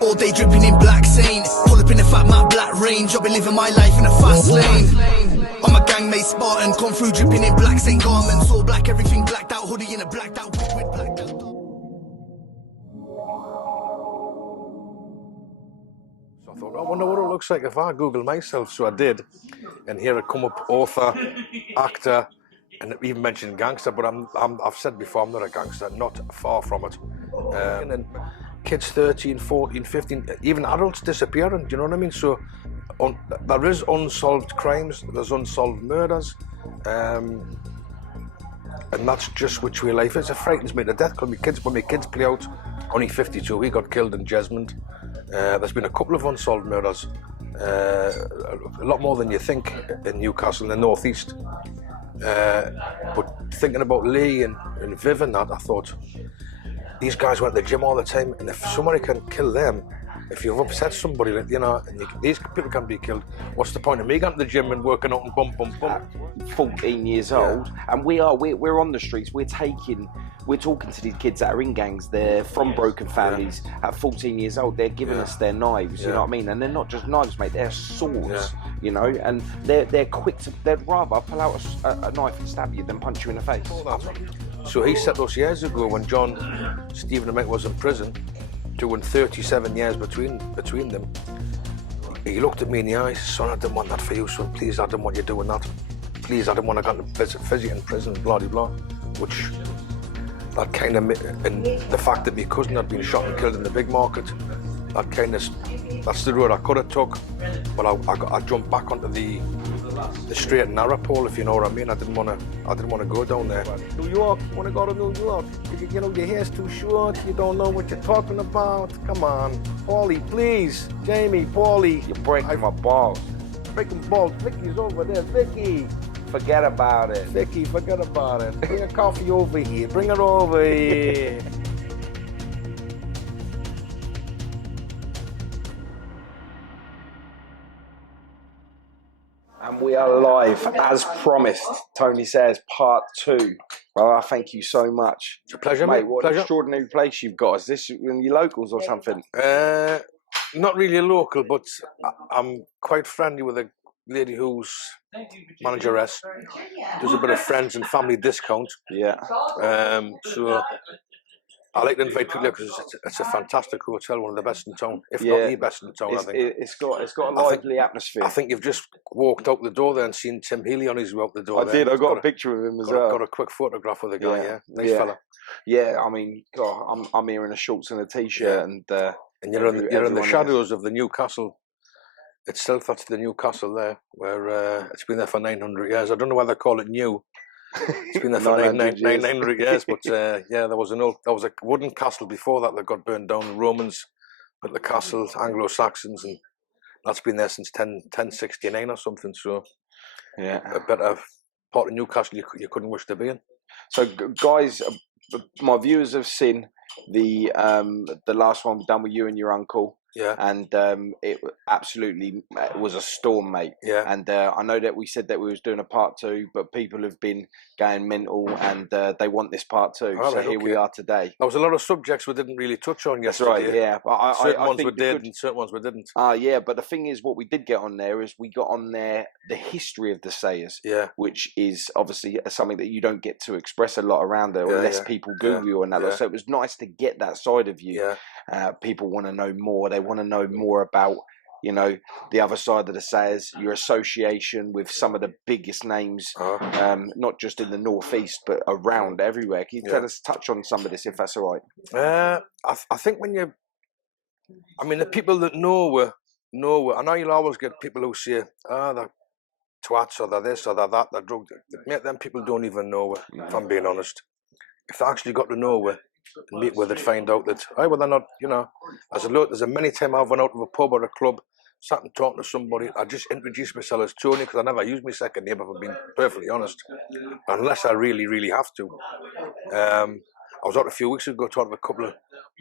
All day dripping in black Saint. Pull up in the fat Matt Black Range. I've been living my life in a fast lane. I'm a gang mate Spartan. Come through dripping in black Saint garments. All black, everything blacked out. Hoodie in a blacked out wig with blacked out. So I thought, I wonder what it looks like if I Google myself. So I did, and here it come up: author, actor, and it even mentioned gangster. But I've said before, I'm not a gangster, not far from it. And kids 13, 14, 15, even adults disappearing. Do you know what I mean? So there is unsolved crimes. There's unsolved murders. And that's just which way life is. It frightens me to death because when my kids play out, only 52, he got killed in Jesmond. There's been a couple of unsolved murders, a lot more than you think in Newcastle in the northeast. But thinking about Lee and Viv and that, I thought, these guys went to the gym all the time, and if somebody can kill them, if you've upset somebody, you know, and these people can be killed, what's the point of me going to the gym and working out and bump? 14 years old, and we're on the streets. We're talking to these kids that are in gangs. They're from broken families. At 14 years old, they're giving us their knives. You know what I mean? And they're not just knives, mate. They're swords. You know, and they're quick to. They'd rather pull out a knife and stab you than punch you in the face. So he said those years ago when John, Stephen and Mike was in prison, doing 37 years between them, he looked at me in the eyes, son, I didn't want that for you, son, please, I didn't want you doing that. Please, I didn't want to go to visit you in prison, blah, blah, blah. Which, that kind of, and the fact that my cousin had been shot and killed in the big market, that kind of, that's the road I could have took, but I jumped back onto the straight and narrow, Paul, if you know what I mean. I didn't want to go down there. New York, you want to go to New York? You know, your hair's too short, you don't know what you're talking about. Come on, Paulie, please. Jamie, Paulie. You're breaking my balls. Breaking balls. Vicky's over there. Vicky. Forget about it. Vicky, forget about it. Bring a coffee over here. Bring it over here. And we are live, as promised. Tony Syers, part 2. Well, I thank you so much. It's a pleasure, mate. mate. What pleasure. An extraordinary place you've got. Is this in your locals or something? Not really local, but I'm quite friendly with a lady who's manageress. Does a bit of friends and family discount. Yeah. So I like to invite people because it's a fantastic hotel, one of the best in town, if not the best in town. I think it's got a lively atmosphere. I think you've just walked out the door there and seen Tim Healy on his way out the door. I did. I got a picture of him as well. Got a quick photograph with the guy. Yeah, nice fella. Yeah, I mean, God, I'm here in a shorts and a t-shirt, and you're in the shadows of the Newcastle itself. That's the Newcastle there, where it's been there for 900 years. I don't know why they call it new. It's been there for 900 years, but there was a wooden castle before that got burned down. The Romans built the castle, Anglo-Saxons, and that's been there since 1069 or something. So a better part of Newcastle you couldn't wish to be in. So guys, my viewers have seen the last one done with you and your uncle. Yeah. And it absolutely was a storm, mate. Yeah. And I know that we said that we was doing a part 2, but people have been going mental and they want this part 2. So here we are today. There was a lot of subjects we didn't really touch on yesterday. That's right, yeah. Certain ones we did and certain ones we didn't. Yeah, but the thing is, what we did get on there is we got on there the history of the Syers, which is obviously something that you don't get to express a lot around there unless people Google you and that. So it was nice to get that side of you. Yeah. People want to know more. They want to know more about, you know, the other side of the Syers, your association with some of the biggest names, not just in the northeast, but around everywhere. Can you touch on some of this, if that's all right? I think the people that know, I know you'll always get people who say, they're twats, or they're this, or they're that, they're drug. Them people don't even know her, if I'm being honest. If they actually got to know her, and meet with it, find out that, they're not, you know, there's a many time I've went out of a pub or a club, sat and talked to somebody, I just introduced myself as Tony, because I never use my second name, if I'm being perfectly honest, unless I really, really have to. I was out a few weeks ago talking to a couple of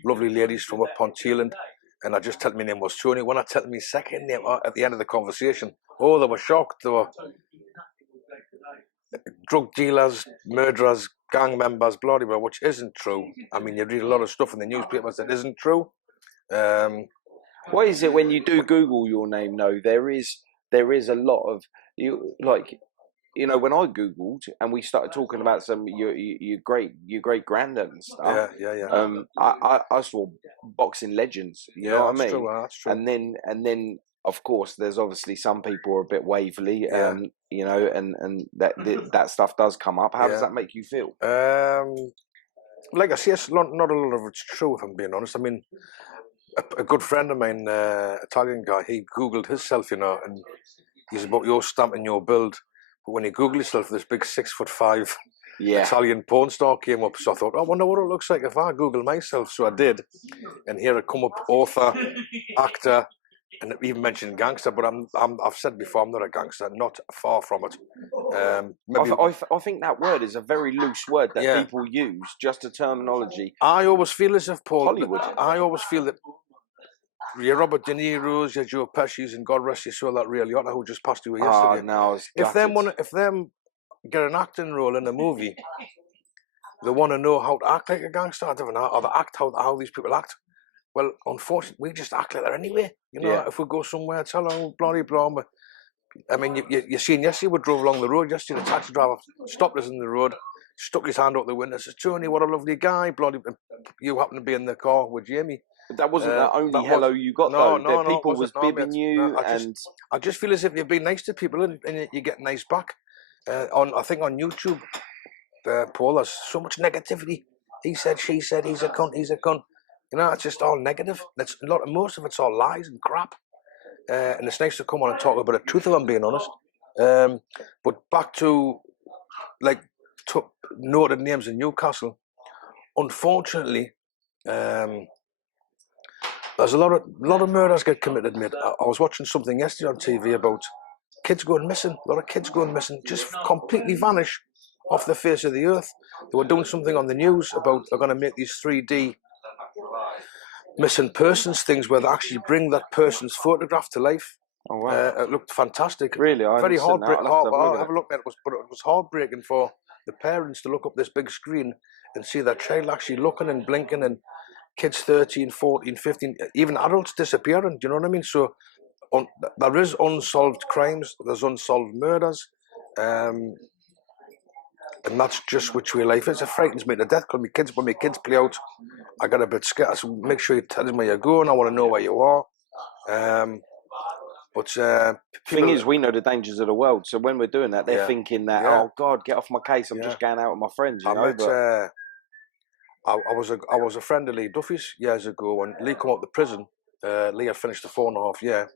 lovely ladies from up Ponteland, and I just told my name was Tony. When I told my second name at the end of the conversation, they were shocked. They were drug dealers, murderers, gang members, bloody blah, which isn't true. I mean, you read a lot of stuff in the newspapers that isn't true. What is it when you do Google your name? No, there is a lot of you like. You know, when I googled and we started talking about some your great granddad and stuff, Yeah. I saw boxing legends. You know what I That's mean? true. That's true. And then of course there's obviously some people who are a bit waverly, Yeah. you know, and that stuff does come up. How does Yeah. that make you feel? Like I say, it's not a lot of it's true, if I'm being honest. I mean, a good friend of mine, Italian guy, he Googled himself, you know, and he's about your stamp and your build. But when he Googled himself, this big 6'5" Yeah. Italian porn star came up. So I thought, I wonder what it looks like if I Google myself. So I did. And here it come up, author, actor, and it even mentioned gangster. But I've said before, I'm not a gangster, not far from it. Maybe, I think that word is a very loose word that Yeah. people use, just a terminology. I always feel as if, Paul, Hollywood. I always feel that your Robert De Niro's, your Joe Pesci's, and God rest your soul, that Ray Liotta who just passed away yesterday. No, I was If them get an acting role in a movie, they want to know how to act like a gangster, I don't know, or they act how these people act. Well, unfortunately, we just act like that anyway. You know, Yeah. if we go somewhere, it's hello, bloody blah. I mean, you seen yesterday we drove along the road yesterday, the taxi driver stopped us in the road, stuck his hand out the window, says, Tony, what a lovely guy, bloody, you happen to be in the car with Jamie. That wasn't the only that hello was- you got, no, though. no, That no, it people wasn't. was No, bibbing mate. you, No, and I just feel as if you've been nice to people and you get nice back. I think on YouTube, Paul, there's so much negativity. He said, she said, he's a cunt, he's a cunt. You know, it's just all negative. Most of it's all lies and crap. And it's nice to come on and talk about the truth, if I'm being honest. But back to, like, noted names in Newcastle. Unfortunately, there's a lot of murders get committed, mate. I was watching something yesterday on TV about kids going missing. A lot of kids going missing, just completely vanish off the face of the earth. They were doing something on the news about they're going to make these 3D missing persons things where they actually bring that person's photograph to life. oh wow, It looked fantastic. really, I Very haven't seen that. heartbreaking. I'll Have a look at it. But it was heartbreaking for the parents to look up this big screen and see their child actually looking and blinking, and kids 13, 14, 15, even adults disappearing. Do you know what I mean? So there is unsolved crimes. There's unsolved murders. And that's just which way life is. It frightens me to death because when my kids play out, I get a bit scared. So make sure you tell them where you're going. I want to know where you are. Thing is, we know the dangers of the world, so when we're doing that, they're Yeah. thinking that, Yeah. oh God, get off my case! I'm Yeah. just going out with my friends, you I know. met, I was a friend of Lee Duffy's years ago, and Lee come out of the prison. Lee had finished the 4.5 year,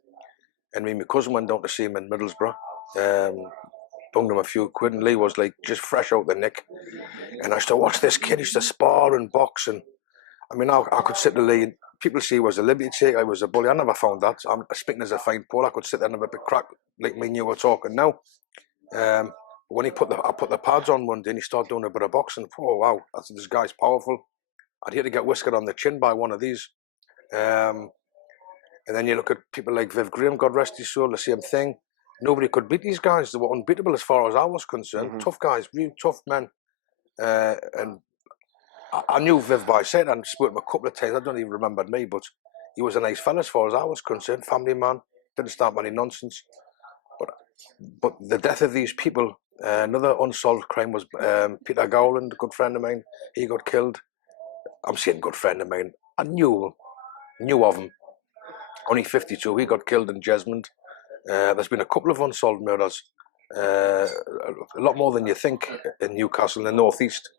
and me and my cousin went down to see him in Middlesbrough. Bunged him a few quid, and Lee was like just fresh out the nick. And I used to watch this kid. He used to spar and box, and I mean, I could sit to Lee. And people see he was a liberty taker, I was a bully. I never found that. I'm speaking as a fine Paul. I could sit there and have a bit crack like me and you were talking now. When I put the pads on one day and he started doing a bit of boxing, oh wow, this guy's powerful. I'd hate to get whiskered on the chin by one of these. And then you look at people like Viv Graham, God rest his soul, the same thing. Nobody could beat these guys. They were unbeatable as far as I was concerned. Mhm. Tough guys, real tough men. And I knew Viv by sight and spoke to him a couple of times. I don't even remember me, but he was a nice fella as far as I was concerned. Family man, didn't start any nonsense. But the death of these people, another unsolved crime was Peter Gowland, a good friend of mine. He got killed. I'm saying good friend of mine. I knew of him. Only 52. He got killed in Jesmond. There's been a couple of unsolved murders, a lot more than you think in Newcastle, in the northeast.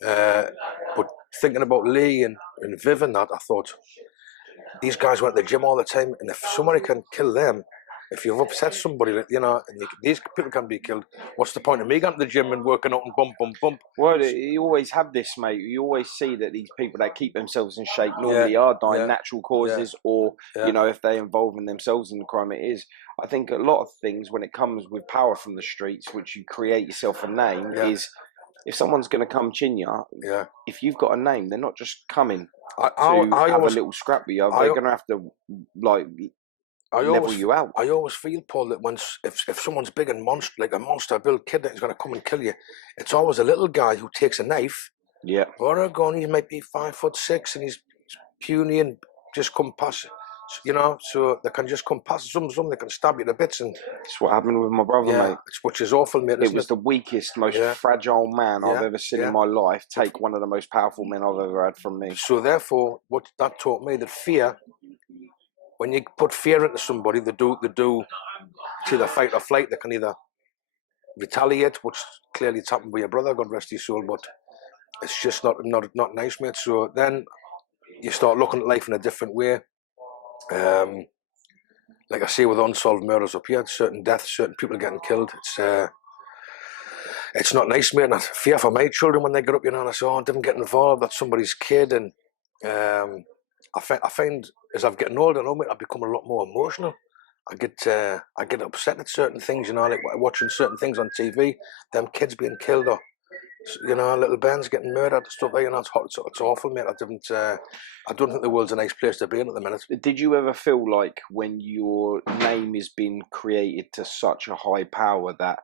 But thinking about Lee and Viv and that, I thought these guys went to the gym all the time, and if somebody can kill them, if you've upset somebody, you know, and these people can be killed, what's the point of me going to the gym and working out and bump? Well, you always have this, mate. You always see that these people that keep themselves in shape normally are dying natural causes, or you know, if they're involving themselves in the crime, it is. I think a lot of things when it comes with power from the streets, which you create yourself a name, is if someone's going to come chin you, if you've got a name, they're not just coming to have a little scrap with you. They're going to have to level you out. I always feel, Paul, that if someone's big and like a monster built kid that is going to come and kill you, it's always a little guy who takes a knife. Yeah. Or a gun. He might be 5'6" and he's puny and just come past. You know, so they can just come past some, they can stab you to bits, and That's what happened with my brother, mate. which is awful, mate. It was the weakest, most fragile man I've ever seen in my life take one of the most powerful men I've ever had from me. So therefore, what that taught me, that fear, when you put fear into somebody, they do it's either fight or flight. They can either retaliate, which clearly it's happened with your brother, God rest his soul, but it's just not nice, mate. So then you start looking at life in a different way. Like I say, with unsolved murders up here, certain deaths, certain people getting killed, it's not nice, mate. And I fear for my children when they get up, you know, and I say, oh, don't get involved, that's somebody's kid. And I find as I've getting older, mate, I become a lot more emotional. I get upset at certain things, you know, like watching certain things on TV, them kids being killed, or, you know, little bands getting murdered, stuff like that. You know, it's awful, mate. I don't think the world's a nice place to be in at the minute. Did you ever feel like when your name has been created to such a high power that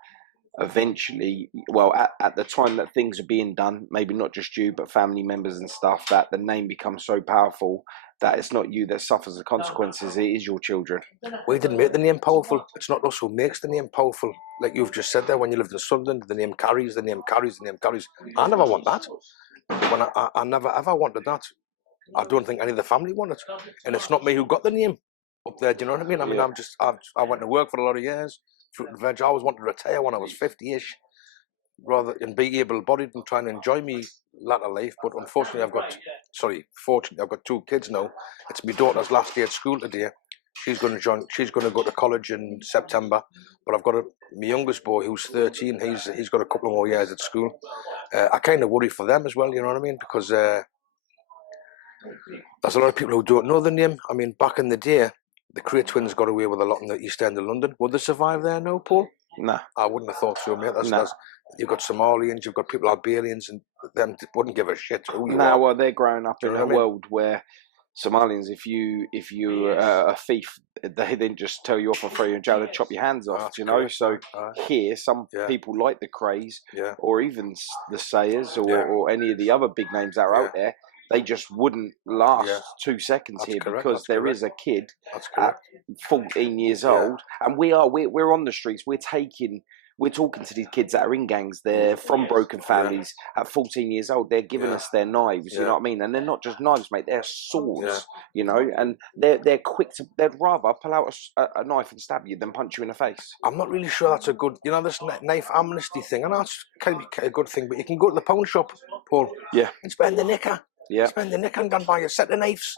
eventually, well, at the time that things are being done, maybe not just you, but family members and stuff, that the name becomes so powerful that it's not you that suffers the consequences, it is your children? We didn't make the name powerful. It's not us who makes the name powerful. Like you've just said there, when you lived in Sunderland, the name carries, the name carries, the name carries. I never want that. When I never ever wanted that. I don't think any of the family wanted it. And it's not me who got the name up there, do you know what I mean? I mean, I went to work for a lot of years, fruit and veg. I always wanted to retire when I was 50-ish, rather than be able-bodied and try and enjoy me latter life. But unfortunately, fortunately, I've got 2 kids now. It's my daughter's last day at school today. She's going to go to college in September. But I've got my youngest boy who's 13. He's got a couple of more years at school. I kind of worry for them as well, you know what I mean? Because there's a lot of people who don't know the name. I mean, back in the day, the Cray twins got away with a lot in the East End of London. Would they survive there now, Paul? Nah. I wouldn't have thought so, mate. You've got Somalians, you've got people Albanians, and them wouldn't give a shit who you are. Well, they're growing up in a world where Somalians, if you're a thief, they then just tell you off and throw you in jail and chop your hands off, you know. Correct. So here, some people like the Crays, or even the Sayers, or any of the other big names that are out there, they just wouldn't last 2 seconds here because there is a kid at 14 years old, and we're on the streets. We're talking to these kids that are in gangs. They're from broken families. At 14 years old, they're giving us their knives. You know what I mean? And they're not just knives, mate. They're swords. You know, and they're quick to. They'd rather pull out a knife and stab you than punch you in the face. I'm not really sure that's a good. You know, this knife amnesty thing, and that's kind of a good thing. But you can go to the pawn shop, Paul, and spend the knicker. Spend the knicker and go and buy a set of knives.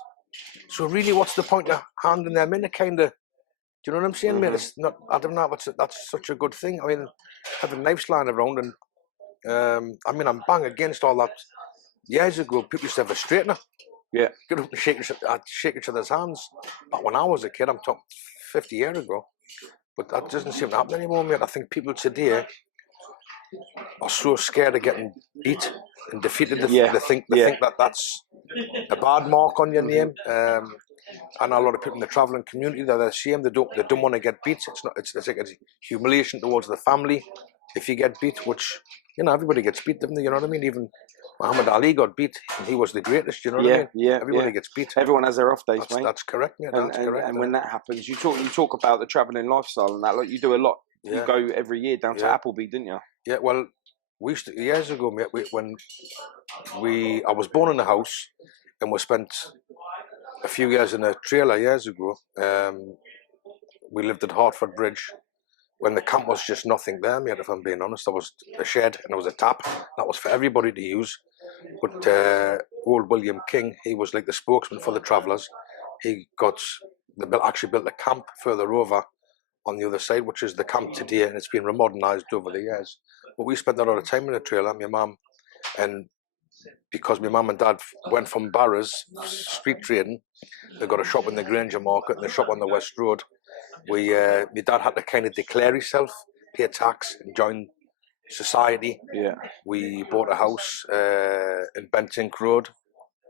So really, what's the point of handing them in? A kind of. Do you know what I'm saying, mate? It's not. I don't know. That's such a good thing. I mean, having knives lying around, and I mean, I'm bang against all that. Years ago, people used to have a straightener. Get up and shake each other's hands. But when I was a kid, I'm talking 50 years ago. But that doesn't seem to happen anymore, mate. I think people today are so scared of getting beat and defeated. They think that that's a bad mark on your name. And a lot of people in the travelling community, they're the same. They don't want to get beat. It's like a humiliation towards the family if you get beat, which, you know, everybody gets beat, don't they? You know what I mean? Even Muhammad Ali got beat, and he was the greatest. You know what I mean? Everybody gets beat. Everyone has their off days, mate. That's correct, yeah. That's correct. And when that happens, you talk about the travelling lifestyle and that. Like, you do a lot. You go every year down to Appleby, didn't you? Yeah. Well, we used to, years ago, mate. I was born in a house, and we spent a few years in a trailer years ago. We lived at Hertford Bridge when the camp was just nothing there, mate, if I'm being honest. There was a shed and there was a tap. That was for everybody to use. But old William King, he was like the spokesman for the travellers. They actually built a camp further over on the other side, which is the camp today, and it's been remodernised over the years. But we spent a lot of time in a trailer, my mum, and because my mum and dad went from Barras street trading, they got a shop in the Granger Market and a shop on the West Road. My dad had to kind of declare himself, pay tax, and join society. We bought a house in Bentink Road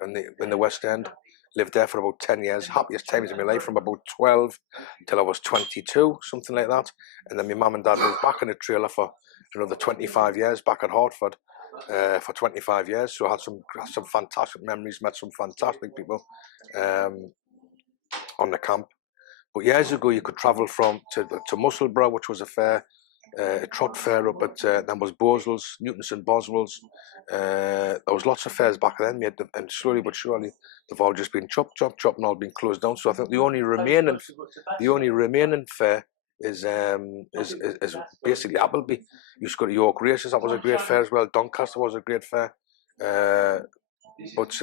in the West End. Lived there for about 10 years. Happiest times of my life, from about 12 till I was 22, something like that. And then my mum and dad moved back in a trailer for another 25 years back at Hertford. For 25 years, so I had some fantastic memories, met some fantastic people. on the camp. But years ago, you could travel to Musselburgh, which was a fair, a trot fair up at, then was Bosel's, Newton St Boswell's. There was lots of fairs back then, mate, and slowly but surely, they've all just been chopped, and all been closed down. So I think the only remaining fair is basically Appleby. You used to go to York Races, that was a great fair as well. Doncaster was a great fair. But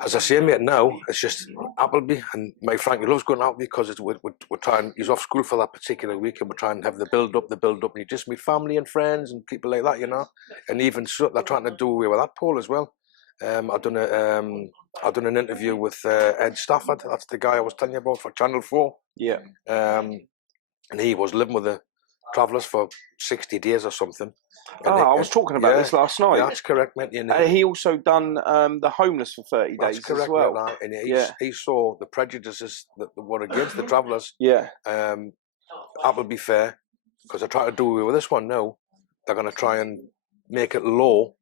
as I say, mate, now it's just Appleby, and my Frankie loves going out because we're trying. He's off school for that particular week, and we're trying to have the build up, and you just meet family and friends and people like that, you know. And even so, they're trying to do away with that, Paul, as well. I've done an interview with Ed Stafford. That's the guy I was telling you about for Channel 4. Yeah. And he was living with the travellers for 60 days or something. I was talking about this last night. Yeah, that's correct, mate. He also done the homeless for 30 days that's correct, as well. Mate, and he saw the prejudices that were against the travellers. Yeah. Appleby Fair, because they're trying to do away with this one now. They're going to try and make it law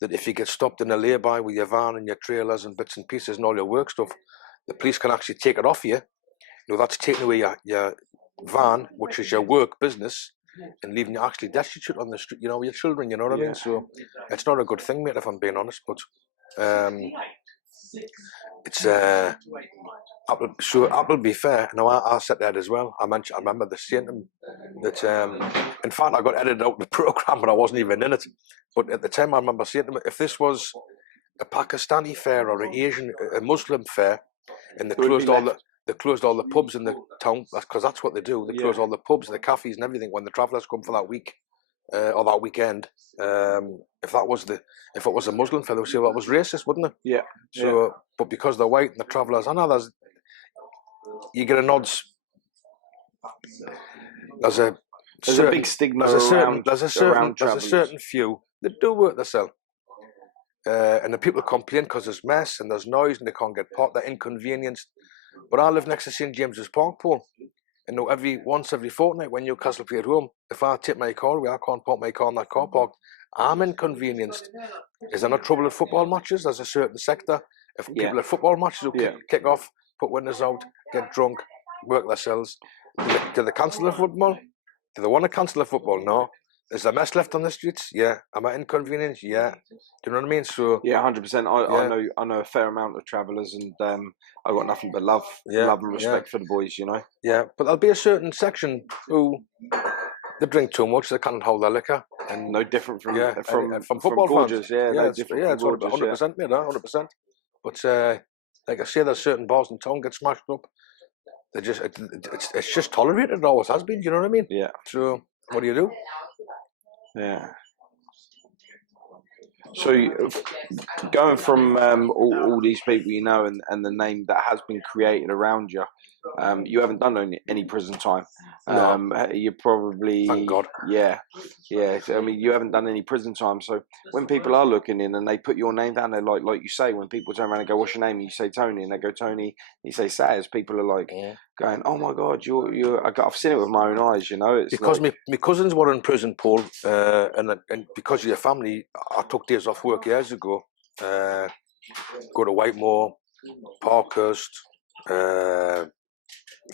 that if you get stopped in a lay-by with your van and your trailers and bits and pieces and all your work stuff, the police can actually take it off you. You know, that's taking away your van, which is your work business, and leaving you actually destitute on the street, you know, with your children, you know what I mean? So it's not a good thing, mate, if I'm being honest, but it's Appleby Fair. Now I said that as well. I remember the saying to him that in fact I got edited out of the programme, but I wasn't even in it. But at the time I remember saying to him, if this was a Pakistani fair or a Muslim fair, and they closed all the pubs in the town, because that's what they do. They close all the pubs, the cafes and everything when the travellers come for that week or that weekend. If it was a Muslim fair, they would say, well, that was racist, wouldn't it? Yeah. So, but because they're white and the travellers, I know you get a nods. There's a big stigma there's a certain few that do work themselves. And the people complain because there's mess and there's noise and they can't get parked, they're inconvenienced. But I live next to St James's Park, Paul. And now every fortnight when Newcastle play at home, if I take my car away, I can't park my car in that car park. I'm inconvenienced. Is there no trouble at football matches? There's a certain sector. If people at football matches will kick off, put windows out, get drunk, work themselves. Do they cancel the football? Do they want to cancel the football? No. Is there mess left on the streets? Yeah. Am I inconvenienced? Yeah. Do you know what I mean? So 100%. I know a fair amount of travellers, and I've got nothing but love and respect for the boys. You know. Yeah, but there'll be a certain section who they drink too much. They can't hold their liquor, and no different from football gorgeous, fans. No different. It's 100%, mate. 100%. But like I say, there's certain bars in town get smashed up. They just it's just tolerated. It always has been. Do you know what I mean? Yeah. So what do you do? Yeah. So going from all these people you know and the name that has been created around you, you haven't done any prison time. No. You probably, thank God. Yeah. So, I mean, you haven't done any prison time. So when people are looking in and they put your name down there, like you say, when people turn around and go, "What's your name?" and you say Tony, and they go Tony, you say Sayers. People are like going, "Oh my God, I've seen it with my own eyes." You know, it's because my cousins were in prison, Paul, and because of your family, I took days off work years ago. Go to Whitemore, Parkhurst,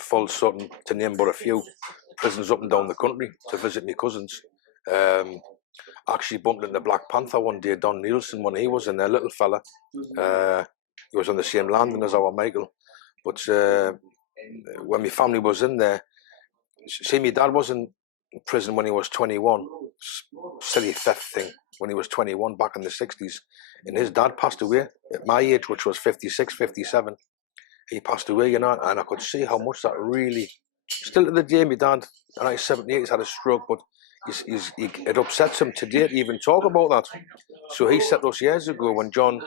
Full Sutton, to name but a few prisons up and down the country to visit my cousins. Actually bumped into Black Panther one day, Don Nielsen, when he was in there, little fella. He was on the same landing as our Michael. But when my family was in there, see, my dad was in prison when he was 21. Silly theft thing. When he was 21 back in the 60s. And his dad passed away at my age, which was 56, 57. He passed away, you know, and I could see how much that really, still to the day, my dad, and he's 78, he's had a stroke, but it upsets him today to even talk about that. So he said to us years ago when John,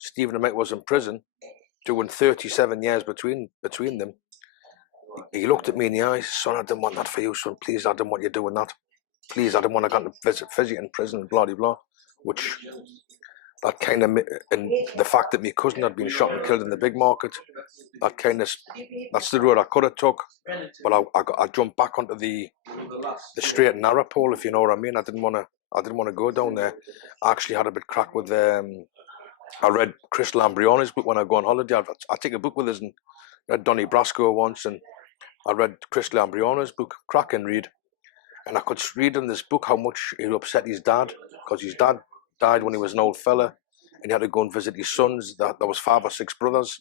Stephen and Mike was in prison, doing 37 years between them, he looked at me in the eyes, "Son, I didn't want that for you, son. Please, I didn't want you doing that. Please, I didn't want to go to visit in prison, blah, blah, blah." Which, that kind of, and the fact that my cousin had been shot and killed in the big market, that's the road I could have took, but I jumped back onto the straight and narrow, Paul, if you know what I mean. I didn't want to go down there. I actually had a bit crack with I read Chris Lambrioni's book when I go on holiday. I take a book with us and read Donnie Brasco once, and I read Chris Lambrioni's book, cracking read. And I could read in this book how much he upset his dad, because his dad died when he was an old fella, and he had to go and visit his sons. There was 5 or 6 brothers,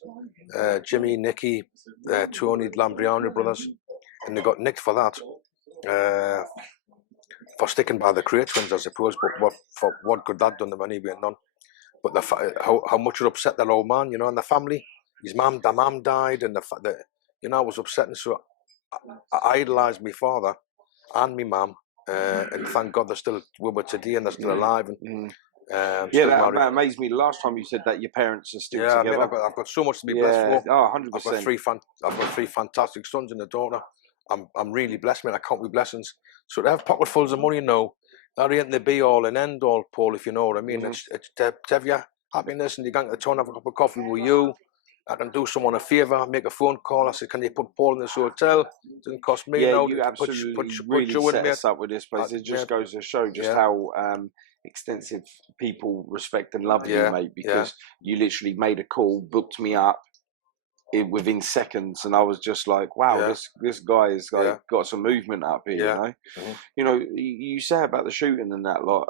Jimmy, Nicky, Tony Lambrioni brothers, and they got nicked for that, for sticking by the Cray twins, I suppose. But what good that done them anyway? None. But how much it upset that old man, and the family. His mum died, and it was upsetting. So I idolised my father and my mum, and thank God they're still with me today, and they're still alive. And, that amazed me. The last time you said that your parents are still together. I mean, I've got so much to be blessed for. Oh, 100%. I've got 3 fantastic sons and a daughter. I'm really blessed, man. I count my blessings. So to have pocketfuls of money now, that ain't the be all and end all, Paul, if you know what I mean. It's to have your happiness, and you go to the town, have a cup of coffee with you. I can do someone a favour, make a phone call. I said, can you put Paul in this hotel? It doesn't cost me now. You absolutely really set us up with this place. It just goes to show just how extensive people respect and love you, mate, because you literally made a call, booked me up within seconds, and I was just like, wow, this guy has got some movement up here, you say about the shooting and that lot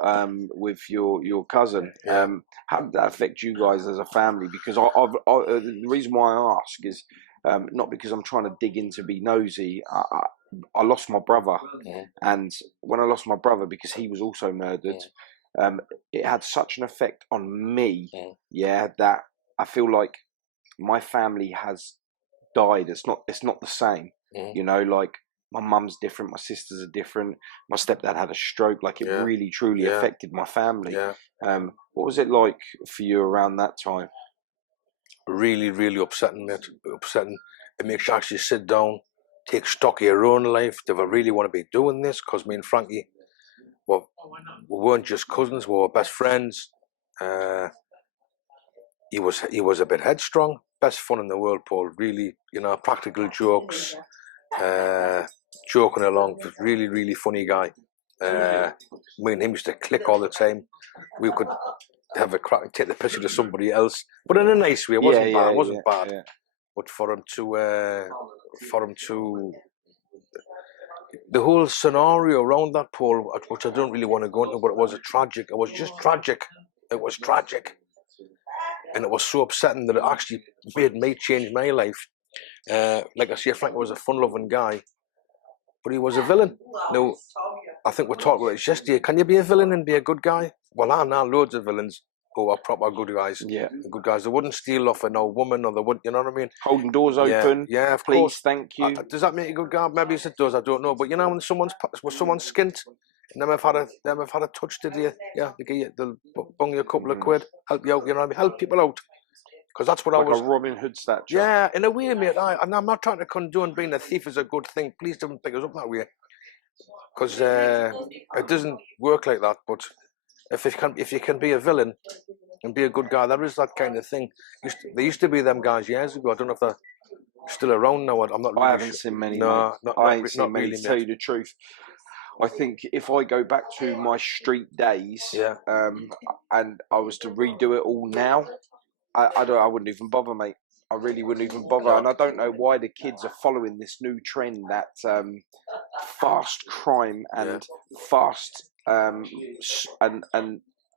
with your cousin. How did that affect you guys as a family? Because the reason why I ask is not because I'm trying to dig in to be nosy. I lost my brother, and when I lost my brother, because he was also murdered, it had such an effect on me, that I feel like my family has died. It's not the same. Like my mum's different, my sisters are different, my stepdad had a stroke. Like it really truly affected my family. What was it like for you around that time? Really, really upsetting, mate. Upsetting. It makes you actually sit down, take stock of your own life. Do I really want to be doing this? Because me and Frankie, we weren't just cousins, we were best friends. He was a bit headstrong. Best fun in the world, Paul. Really, practical jokes, joking along. Really, really funny guy. Me and him used to click all the time. We could have a crack and take the piss out of somebody else, but in a nice way. It wasn't bad. It wasn't bad. Yeah. But for him to, the whole scenario around that, Paul, which I don't really want to go into, but it was tragic. It was just tragic. It was tragic. And it was so upsetting that it actually made me change my life. Like I say, Frank was a fun-loving guy, but he was a villain. Now, I think we talked about it yesterday. Can you be a villain and be a good guy? Well, I know loads of villains who are proper good guys. Yeah. Good guys. They wouldn't steal off an old woman, or they wouldn't, you know what I mean? Holding doors open. Yeah, of course. Please, thank you. Does that make you a good guy? Maybe it does, I don't know. But when someone's skint, and them have had a touch to you, they'll bung you a couple of quid, help you out, you know what I mean? Help people out. Because that's what like I was. Like a Robin Hood statue. Yeah, in a way, mate. And I'm not trying to condone being a thief is a good thing. Please don't pick us up that way. Because it doesn't work like that. But if you can be a villain and be a good guy, there is that kind of thing. There used to be them guys years ago. I don't know if they're still around now. I'm not. Really I haven't seen many. No, I ain't seen many. To tell you the truth, I think if I go back to my street days, and I was to redo it all now, I wouldn't even bother, mate. I really wouldn't even bother, and I don't know why the kids are following this new trend that fast crime and fast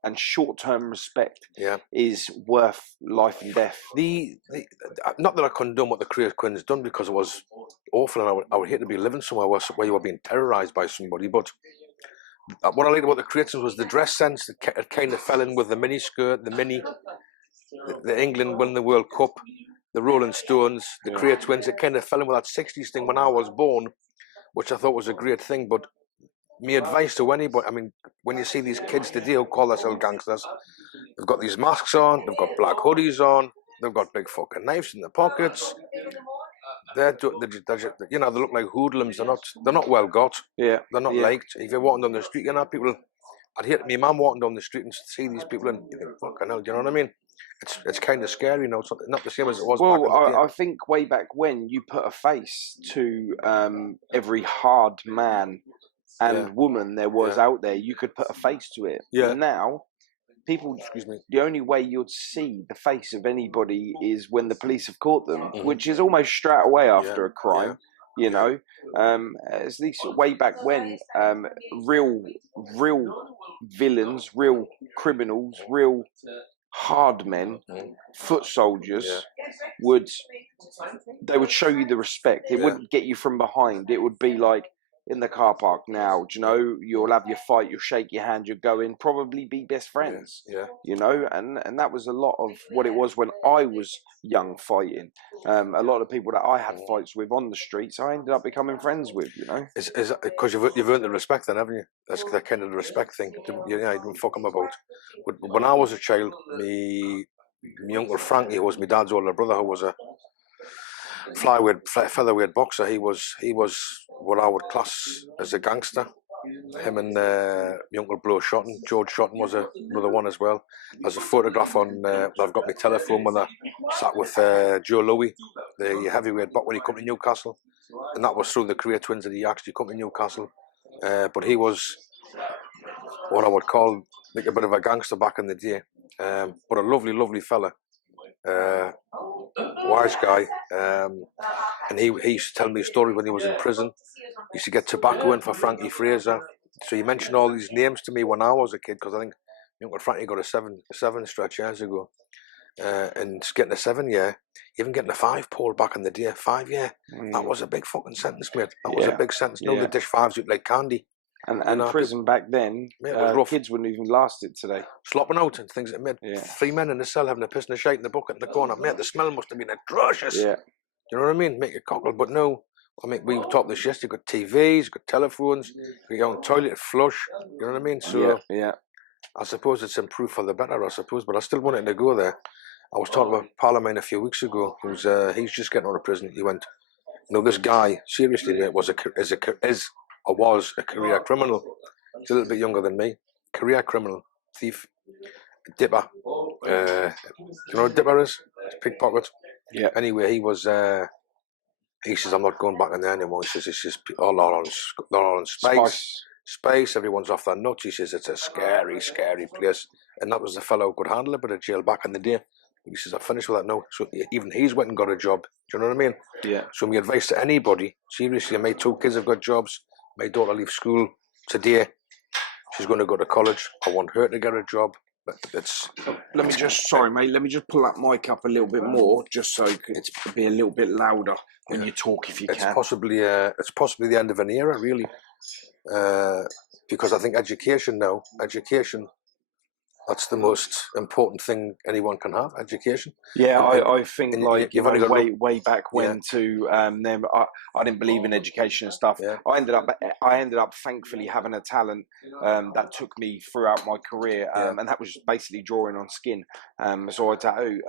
and short-term respect is worth life and death. Not that I condone what the Cray twins done, because it was awful, and I would hate to be living somewhere where you were being terrorised by somebody. But what I liked about the Cray twins was the dress sense. It kind of fell in with the mini skirt, the England win the World Cup, the Rolling Stones, the Cray twins. It kind of fell in with that 60s thing when I was born, which I thought was a great thing. But my advice to anybody, I mean, when you see these kids today who call themselves gangsters, they've got these masks on, they've got black hoodies on, they've got big fucking knives in their pockets. They look like hoodlums. They're not well got. Yeah, they're not liked. If you're walking down the street, people. I'd hear my mum walking down the street and see these people, and you think, fucking hell, do you know what I mean? It's kind of scary now. It's not the same as it was back in the day. I think way back when you put a face to every hard man and woman there was out there, you could put a face to it. Yeah. Now, people. Excuse me. The only way you'd see the face of anybody is when the police have caught them, Mhm. which is almost straight away after Yeah, a crime. You know, at least way back when, real villains, real criminals, real hard men, foot soldiers would show you the respect. It wouldn't get you from behind. It would be like in the car park now. Do you know, you'll have your fight, you'll shake your hand, you'll go in, probably be best friends. You know, and that was a lot of what it was when I was young fighting. A lot of people that I had fights with on the streets, I ended up becoming friends with. You know, is because you've earned the respect, then, haven't you? That's that kind of the respect thing. You don't fuck them about. But when I was a child, my uncle Frankie, who was my dad's older brother, who was a featherweight boxer, he was what I would class as a gangster. Him and my uncle George Shotton was another one as well. There's a photograph on. I've got my telephone when I sat with Joe Louis, the heavyweight boxer, when he come to Newcastle, and that was through the career twins that he actually come to Newcastle. But he was what I would call like a bit of a gangster back in the day, but a lovely fella. Wise guy, and he used to tell me a story when he was in prison. He used to get tobacco in for Frankie Fraser. So he mentioned all these names to me when I was a kid, because I think Uncle Frankie got a seven stretch years ago, and getting a 7 year, even getting a 5, Paul, back in the day, 5 year, that was a big fucking sentence, mate. That was a big sentence. No, they dish 5s out like candy. And prison back then, kids wouldn't even last it today. Slopping out and things. It made 3 men in the cell having a piss and a shite in the bucket in the corner. Mate, the smell must have been atrocious. Yeah. You know what I mean? Make a cockle. But no, I mean, we talked this yesterday. You've got TVs, you've got telephones, you go on toilet to flush. You know what I mean? So I suppose it's improved for the better, I suppose. But I still wanted to go there. I was talking about a pal of mine a few weeks ago. He's just getting out of prison. He went, this guy, seriously, mate, was a career criminal. He's a little bit younger than me. Career criminal, thief, dipper. You know what a dipper is? It's pickpocket. Yeah. Anyway, he was. He says, "I'm not going back in there anymore." He says, "It's just all on space. Space. Everyone's off their nuts." He says, "It's a scary place." And that was the fellow who could handle a bit of jail back in the day. He says, "I finished with that now." So even he's went and got a job. Do you know what I mean? Yeah. So my advice to anybody, seriously, my 2 kids have got jobs. My daughter leaves school today. She's going to go to college. I want her to get a job. But let me just pull that mic up a little bit more, just so it's be a little bit louder when you talk, if you can. It's possibly the end of an era, really, because I think education, that's the most important thing anyone can have, education. Yeah, I think way back when to them, I didn't believe in education and stuff. Yeah. I ended up thankfully having a talent that took me throughout my career, and that was basically drawing on skin. So I tattoo.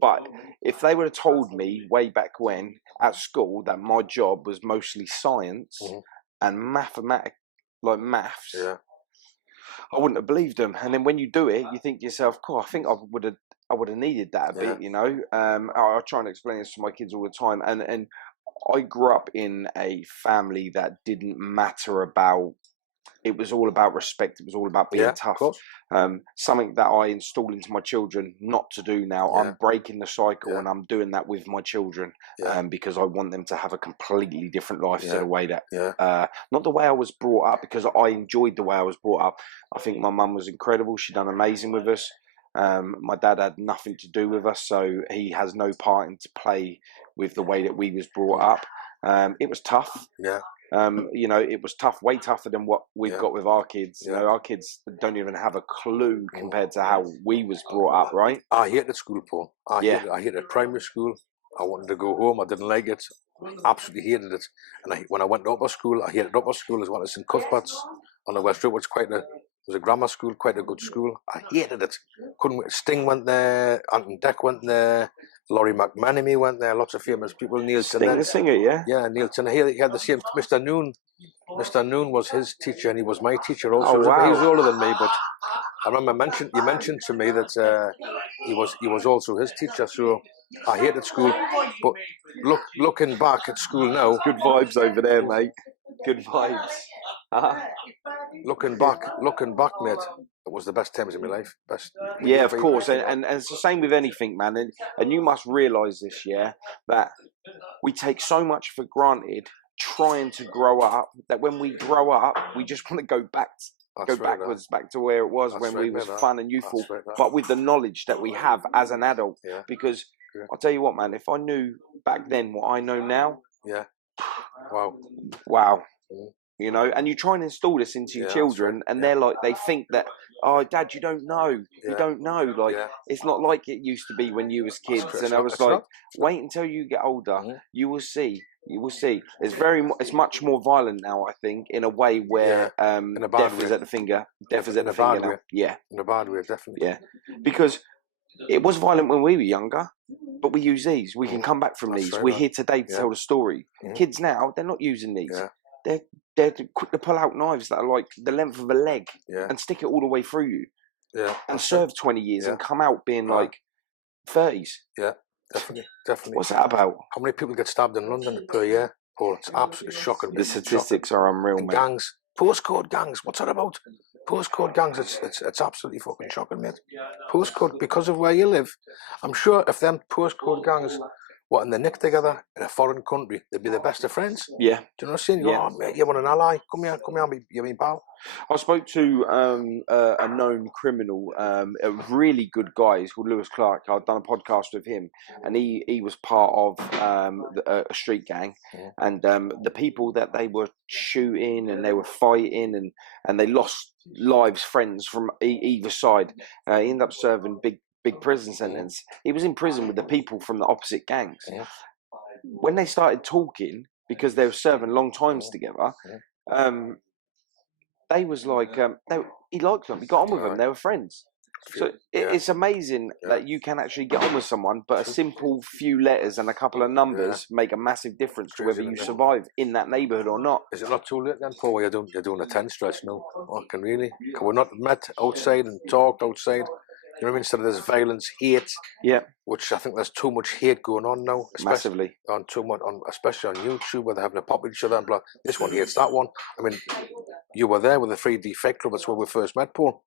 But if they would have told me way back when at school that my job was mostly science and mathematics, like maths. Yeah. I wouldn't have believed them. And then when you do it, you think to yourself, "Cool, I think I would have needed that a bit." You know, I try and explain this to my kids all the time. And I grew up in a family that didn't matter about. It was all about respect. It was all about being tough. Something that I installed into my children not to do now. I'm breaking the cycle, and I'm doing that with my children because I want them to have a completely different life to the way that, not the way I was brought up, because I enjoyed the way I was brought up. I think my mum was incredible. She done amazing with us. My dad had nothing to do with us, so he has no part in to play with the way that we was brought up. It was tough. Yeah. You know, it was tough, way tougher than what we've got with our kids. You know, our kids don't even have a clue compared to how we was brought up, right? I hated school, Paul. I hated primary school. I wanted to go home. I didn't like it. Absolutely hated it. And when I went to upper school, I hated upper school as well. It's in Cuthbert's on the West Road, which was a grammar school, quite a good school. I hated it. Couldn't wait. Sting went there. Anton Deck went there. Laurie McManamy went there. Lots of famous people. Neil Tennant. The singer, yeah, Neil Tennant. He had the same. Mr. Noon. Mr. Noon was his teacher, and he was my teacher also. Oh, wow. He was older than me, but I remember you mentioned to me that he was also his teacher. So I hated school, but looking back at school now, good vibes over there, mate. Good vibes. Looking back, mate, was the best times of my life. Best. Yeah, of course, and it's the same with anything, man. And you must realise this, yeah, that we take so much for granted trying to grow up that when we grow up, we just want to go backwards, back to where it was when we was fun and youthful, but with the knowledge that we have as an adult. Yeah. Because I'll tell you what, man, if I knew back then what I know now, yeah, wow. You know, and you try and install this into your children, and they're like, they think that, oh, Dad, you don't know, you don't know. Like, it's not like it used to be when you was kids. And I was like, wait until you get older, you will see. You will see. It's much more violent now, I think, in a way where death is at the finger. Death is at the finger now. Yeah, in a bad way, definitely. Yeah, because it was violent when we were younger, but we use these. We can come back from these. We're here today to tell the story. Kids now, they're not using these. They're quick to pull out knives that are like the length of a leg and stick it all the way through you. Yeah. And serve 20 years and come out being like 30s. Yeah, definitely. What's that about? How many people get stabbed in London per year? Paul, it's absolutely shocking. The statistics are unreal, and mate. Gangs, postcode gangs, what's that about? Postcode gangs, it's absolutely fucking shocking, mate. Postcode, because of where you live. I'm sure if them postcode gangs were in the nick together in a foreign country, they'd be the best of friends. Yeah. Do you know what I'm saying? You go, oh, mate, you want an ally? Come here, you're my pal. I spoke to a known criminal, a really good guy. He's called Lewis Clark. I've done a podcast with him, and he was part of a street gang, and the people that they were shooting and they were fighting and they lost lives, friends from either side. He ended up serving big prison sentence. He was in prison with the people from the opposite gangs. When they started talking, because they were serving long times together, they was like, he liked them, he got on with them, they were friends. So it's amazing that you can actually get on with someone, but a simple few letters and a couple of numbers make a massive difference to whether you survive in that neighbourhood or not. Is it not too late then, Paul, you're doing a 10 stretch now? Can we not met outside and talked outside? You know what I mean? Instead of this violence, hate, which I think there's too much hate going on now, especially especially on YouTube, where they're having a pop at each other and blah. This one hates that one. I mean, you were there with the 3D Fake Club. That's where we first met, Paul.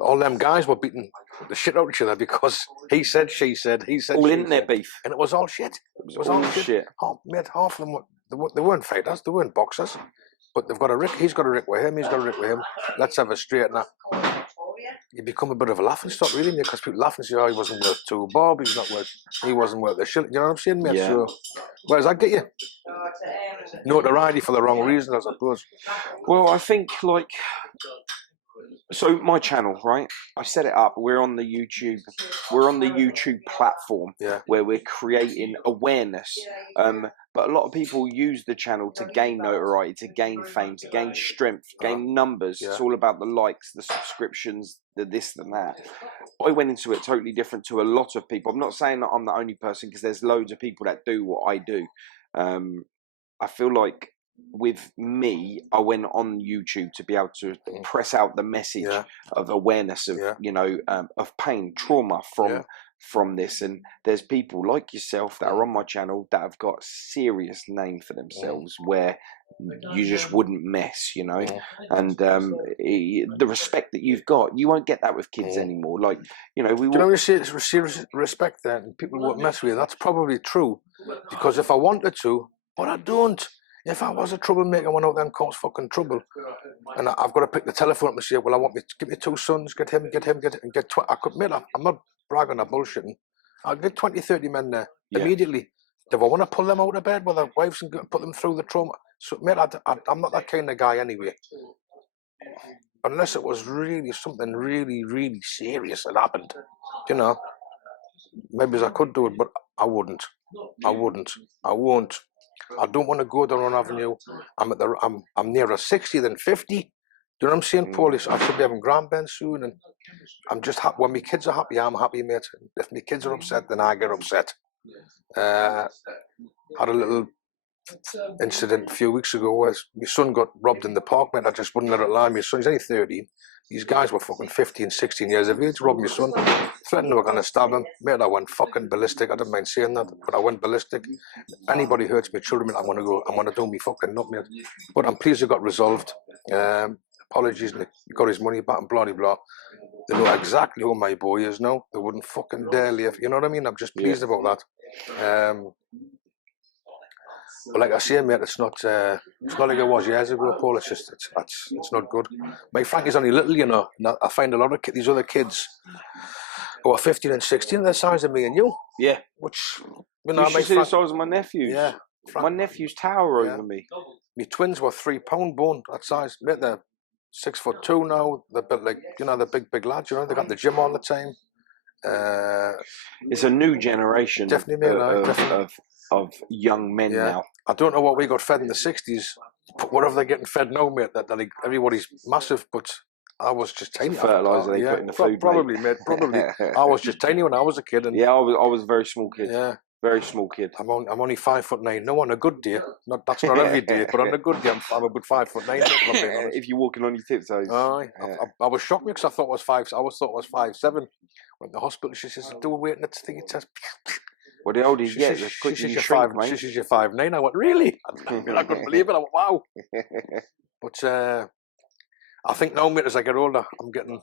All them guys were beating the shit out of each other because he said, she said, he said, all she internet said. beef, and it was all shit. It was all shit. Oh, mate, half of them they weren't fighters, they weren't boxers, but they've got a Rick. He's got a Rick with him. He's got a Rick with him. Let's have a straight now. You become a bit of a laughing stock, really, because people laugh and say, "Oh, he wasn't worth two bob. He wasn't worth the shit." You know what I'm saying, mate? Yeah. So, where does that get you? Notoriety for the wrong reasons, I suppose. Well, I think so my channel, right? I set it up. We're on the YouTube platform where we're creating awareness. But a lot of people use the channel to gain notoriety, to gain fame, to gain strength, gain numbers. It's all about the likes, the subscriptions, the this and that. I went into it totally different to a lot of people. I'm not saying that I'm the only person, because there's loads of people that do what I do. I feel like with me, I went on YouTube to be able to press out the message of awareness of of pain, trauma from this. And there's people like yourself that are on my channel that have got a serious name for themselves where you just wouldn't mess, and the respect that you've got, you won't get that with kids anymore. Like, we when you say it's serious respect there and people won't mess with you, that's probably true, because if I wanted to, but I don't. If I was a troublemaker, one of them calls fucking trouble, and I've got to pick the telephone up and say, well, I want me to give me 2 sons, get him, and get 20. I could, mate, I'm not bragging or bullshitting. I'll get 20, 30 men there immediately. Do I want to pull them out of bed with their wives and put them through the trauma? So, mate, I'm not that kind of guy anyway. Unless it was really something really, really serious that happened, maybe I could do it, but I wouldn't. I won't. I don't want to go down an avenue. I'm nearer 60 than 50. Do you know what I'm saying, Paul? I should be having grandparents soon, and I'm just happy. When my kids are happy, I'm happy, mate. If my kids are upset, then I get upset. Had a little incident a few weeks ago where my son got robbed in the park, mate. I just wouldn't let it lie. My son's only 13. These guys were fucking 15, 16 years of age, robbed my son, threatened they were going to stab him. Mate, I went fucking ballistic. I didn't mind saying that, but I went ballistic. Anybody hurts my children, mate, I'm going to do me fucking nut, mate. But I'm pleased it got resolved. apologies, and he got his money back and blah, blah, blah. They know exactly who my boy is now. They wouldn't fucking dare leave. You know what I mean? I'm just pleased about that. But like I say, mate, it's not like it was years ago, Paul. It's just it's not good. My Frankie's only little, you know. And I find a lot of these other kids who are 15 and 16, they're the size of me and you. Yeah. Which, you know, You should see the size of my nephews. Yeah. My nephews tower over me. My twins were 3 pound bone, that size. Mate, they're 6'2" now. They're built like, you know, they're big lads, you know. They got in the gym all the time. It's a new generation Definitely, mate, of young men now. I don't know what we got fed in the 60s, but whatever they're getting fed now, mate, that everybody's massive, but I was just tiny. Fertiliser they put in the food, probably, mate, probably. I was just tiny when I was a kid. And I was a very small kid. Yeah. Very small kid. I'm only 5'9". No, on a good day. That's not every day, but on a good day, I'm a good 5'9". If you're walking on your tiptoes. Aye. I was shocked because I thought it was 5. I always thought it was 5'7". Went to the hospital. She says, "Do a weight and it's thingy test." Well, the oldies get She says you're 5'9". I went, really? I couldn't believe it. I went, wow. But I think now, mate, as I get older, I'm getting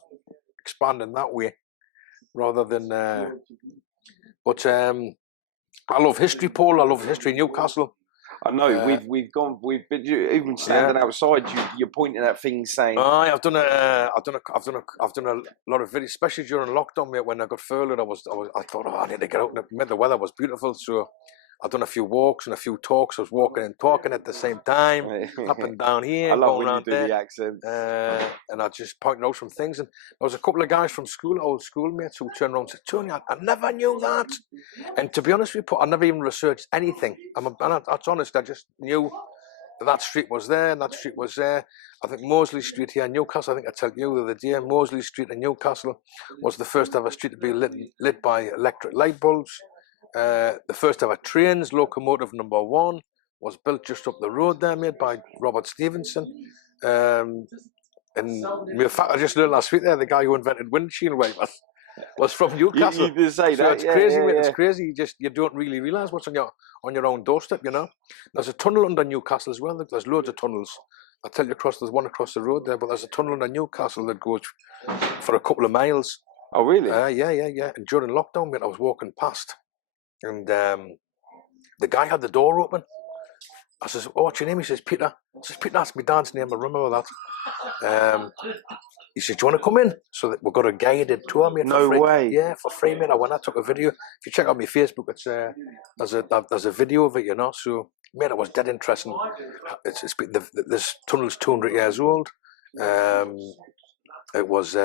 expanding that way rather than. But I love history, Paul. I love history, Newcastle. I know we've been even standing outside. You're pointing at things, saying, "Aye, I've done a lot of videos, especially during lockdown, mate. When I got furloughed, I thought, I need to get out. And the weather was beautiful, so I've done a few walks and a few talks. I was walking and talking at the same time, up and down here. I love going when you do there. the accent. And I just pointed out some things. And there was a couple of guys from school, old schoolmates, who turned around and said, "Tony, I never knew that." And to be honest with you, I never even researched anything. That's honest. I just knew that street was there and that street was there. I think Mosley Street here in Newcastle, I think I told you the other day, Mosley Street in Newcastle was the first ever street to be lit by electric light bulbs. The first ever trains, locomotive number 1, was built just up the road there, made by Robert Stevenson. And in fact, I just learned last week there, the guy who invented windshield wipers was from Newcastle. You did say so that. It's crazy, mate. It's crazy. You don't really realise what's on your own doorstep, you know. There's a tunnel under Newcastle as well. There's loads of tunnels. I tell you, there's one across the road there, but there's a tunnel under Newcastle that goes for a couple of miles. Oh, really? Yeah. And during lockdown, mate, I was walking past. And the guy had the door open. I says, "Oh, what's your name?" He says, "Peter." I says, "Peter, that's my dad's name. I remember that." He said, "Do you want to come in?" So we've got a guided tour, mate. No way. Yeah, for free, mate. I took a video. If you check out my Facebook, it's there's a video of it, you know. So, mate, it was dead interesting. This tunnel's 200 years old. It was.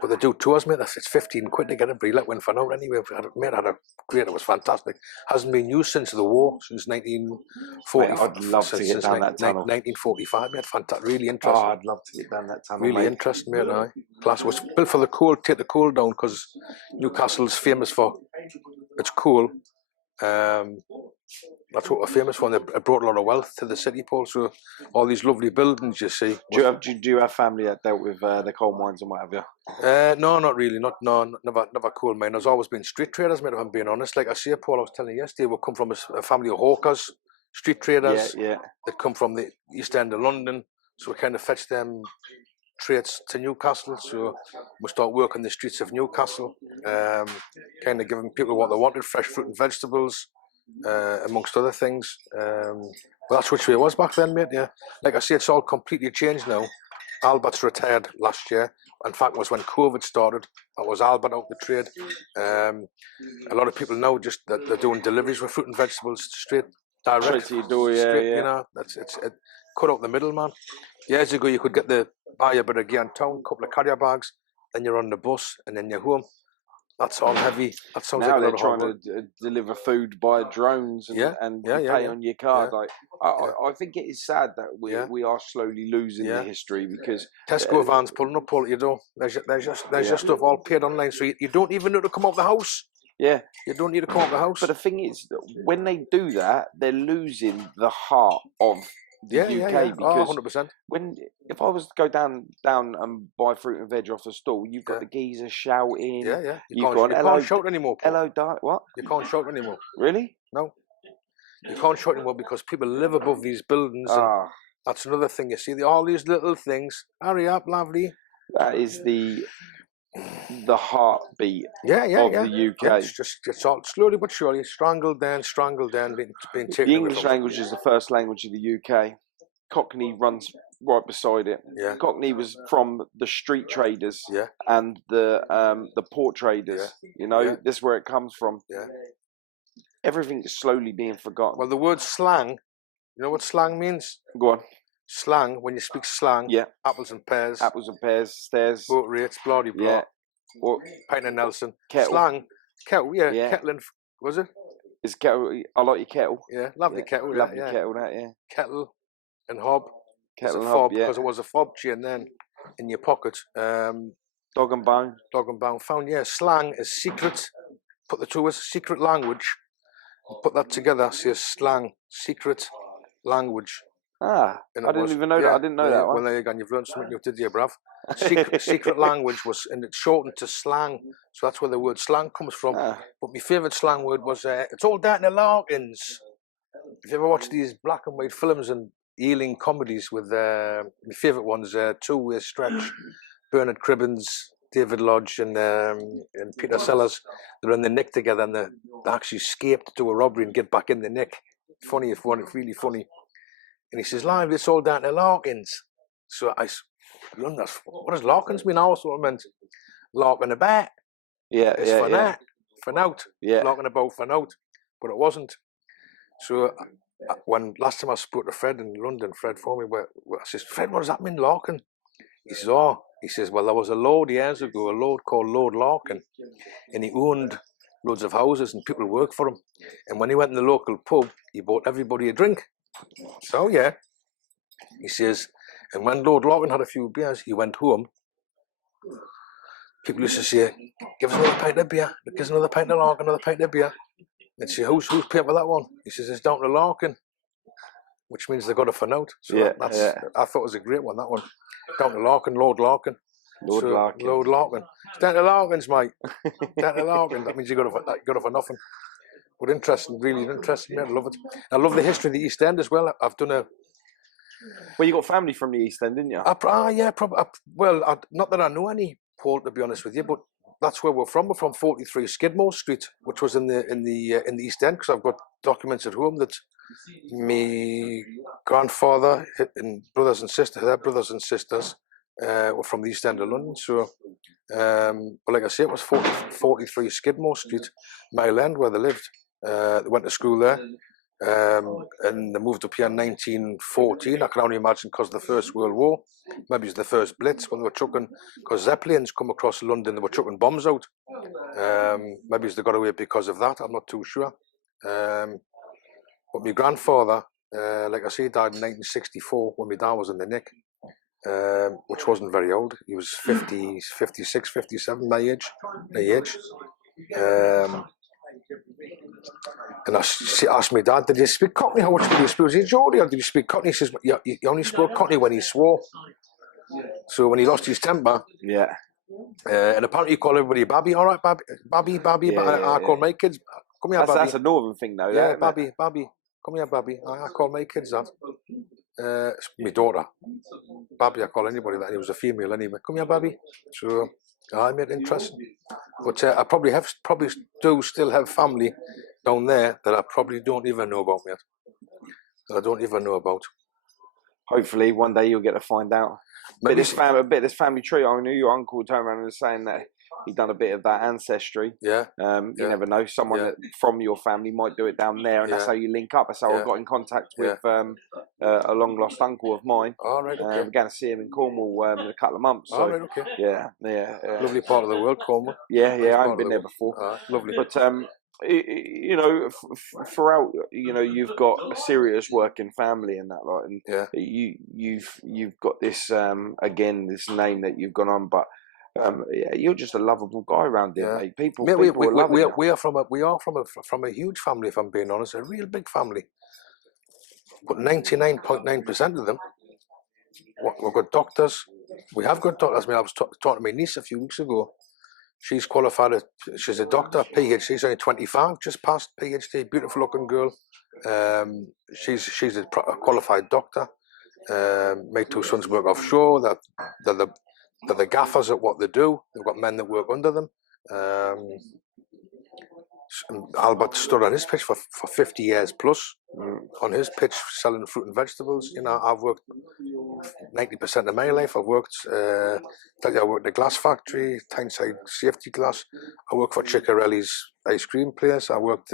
But they do tours, mate. It's 15 quid to get a Brelet went for now anyway. It was fantastic. Hasn't been used since the war, since 1940. Mate, I'd love to get down that tunnel. 1945, mate. Fantastic, really interesting. Oh, I'd love to get down that tunnel. Really interesting, mate. Aye. Class. It was built for the coal, take the coal down, because Newcastle's famous for its coal. That's what we're famous for. And it brought a lot of wealth to the city, Paul. So all these lovely buildings you see. Do you have family that dealt with the coal mines and what have you? No, not really. Never coal miners. There's always been street traders, mate, if I'm being honest. Like I say, Paul, I was telling you yesterday, we come from a family of hawkers, street traders. Yeah. That come from the East End of London. So we kind of fetch them trades to Newcastle. So we start working the streets of Newcastle, kind of giving people what they wanted, fresh fruit and vegetables. Amongst other things, but that's which way it was back then, mate. Yeah, like I say, it's all completely changed now. Albert's retired last year. In fact, it was when COVID started. That was Albert out the trade. A lot of people now just that they're doing deliveries with fruit and vegetables straight direct to your door. Yeah. You know, it cut out the middleman. Years ago, you could buy a bit of gear in town, a couple of carrier bags, then you're on the bus, and then you're home. That's all heavy. That sounds now like a they're lot trying of to deliver food by drones and pay on your card. Yeah. Like I think it is sad that we are slowly losing the history because Tesco vans pulling up, Paul, at your door. There's your stuff all paid online, so you don't even need to come out the house. Yeah, you don't need to come out the house. But the thing is, when they do that, they're losing the heart of the UK because 100%. If I was to go down and buy fruit and veg off the stall, you've got the geezer shouting. Yeah. You can't shout anymore, Paul. Hello, what? You can't shout anymore. Really? No. You can't shout anymore because people live above these buildings. That's another thing. You see, all these little things. Hurry up, lovely. That is the heartbeat Yeah, of the UK. Yeah, it's all slowly but surely strangled down, being taken The away English from us. language is the first language of the UK. Cockney runs right beside it. Yeah. Cockney was from the street traders Yeah. and the port traders. Yeah. You know, Yeah. this is where it comes from. Yeah. Everything is slowly being forgotten. Well, the word slang, you know what slang means? Go on. Slang, when you speak slang, Yeah. apples and pears, stairs. boat rates, bloody blah, Yeah. Or pint of Nelson. kettle. Slang, kettle, yeah, Yeah. kettle and, was it? Is kettle? I like your kettle. Yeah, lovely Yeah. kettle, Lovely yeah. kettle, that, yeah. Kettle and hob. Kettle It's and a hob, fob, yeah. because it was a fob chain then in your pocket. Dog and bone. Dog and bone found, yeah. Slang is secret. Put the two as secret language. Put that together, see a slang, secret language. Ah, And I it didn't was- even know that. yeah, I didn't know yeah, that one. Well, there you go. And you've learned something new today, bruv. Secret language was, and it's shortened to slang. So that's where the word slang comes from. Ah. But my favourite slang word was, it's all down to Larkins. If you ever watch these black and white films and Ealing comedies with my favourite ones, Two-Way Stretch, Bernard Cribbins, David Lodge and Peter Sellers, they're in the nick together and they actually escape to do a robbery and get back in the nick. Funny, it's really funny. And he says, "Live, it's all down to Larkins." So what does Larkins mean? I also meant larking about. Yeah, It's for that, for nout. Yeah. Larking about for nout. But it wasn't. So when last time I spoke to Fred in London, Fred phoned me, I says, "Fred, what does that mean, Larkin?" He says, he says, "Well, there was a lord years ago, a lord called Lord Larkin, and he owned loads of houses and people worked for him. And when he went in the local pub, he bought everybody a drink." So, yeah. He says, and when Lord Larkin had a few beers, he went home. People used to say, "Give us another pint of beer, give us another pint of Larkin, another pint of beer." And say, who's paying for that one? He says, "It's down to Larkin," which means they got it for nout. So I thought it was a great one, that one. Down to Larkin, Lord Larkin. Larkin. Lord Larkin. It's down to Larkins, mate. Down to Larkin. That means you got it for nothing. But interesting, really interesting. I love it. I love the history of the East End as well. I've done a. Well, you got family from the East End, didn't you? Yeah, probably. Well, not that I know any, Paul, to be honest with you, but that's where we're from. We're from 43 Skidmore Street, which was in the East End, because I've got documents at home that my grandfather and brothers and sisters, their brothers and sisters, were from the East End of London. So, but like I say, it was 43 Skidmore Street, Mile End, where they lived. They went to school there, and they moved up here in 1914. I can only imagine because of the First World War. Maybe it's the first Blitz when they were chucking, because Zeppelins come across London, they were chucking bombs out. Maybe they got away because of that. I'm not too sure. But my grandfather, like I say, died in 1964 when my dad was in the nick, which wasn't very old. He was 50, 56, 57, my age. And I asked my dad, "Did you speak Cockney? How much did you speak? Was he Geordie or did you speak Cockney?" He says, "He only spoke Cockney when he swore." So when he lost his temper, Yeah. And apparently he called everybody Babby. "All right, Babby. I call my kids, come here, Babby." That's a northern thing, though. Yeah, that, Babby. Come here, Babby. I call my kids that. It's my daughter. Babby, I call anybody that. He was a female anyway. "Come here, Babby." So I made it interesting. But I probably do still have family down there that I probably don't even know about yet. That I don't even know about. Hopefully, one day you'll get to find out. But Maybe this family tree. I knew your uncle turned around and was saying that he'd done a bit of that ancestry. Yeah. You Yeah. never know. Someone Yeah. that, from your family might do it down there, and that's Yeah. how you link up. That's how I Yeah. got in contact with a long lost uncle of mine. All right. Okay. We're going to see him in Cornwall in a couple of months. So, All right. Okay. yeah. Lovely part of the world, Cornwall. Yeah, Nice I part haven't of been the there world. before. Lovely. But you know, throughout, you know, you've got a serious working family and that, like, and Yeah. you've got this again, this name that you've gone on, but yeah, you're just a lovable guy around here, Yeah. mate. People Mate, are loving you. we are from a huge family, if I'm being honest, a real big family. But 99.9% of them, we've got doctors. We have got doctors. I mean, I was talking to my niece a few weeks ago. She's qualified. She's a doctor, PhD. She's only 25, just passed PhD. Beautiful looking girl. She's a qualified doctor. My two sons work offshore. They're the gaffers at what they do. They've got men that work under them. Albert stood on his pitch for 50 years plus. On his pitch, selling fruit and vegetables. You know, I've worked 90% of my life. I worked in a glass factory, Tyneside safety glass. I worked for Ciccarelli's ice cream place. I worked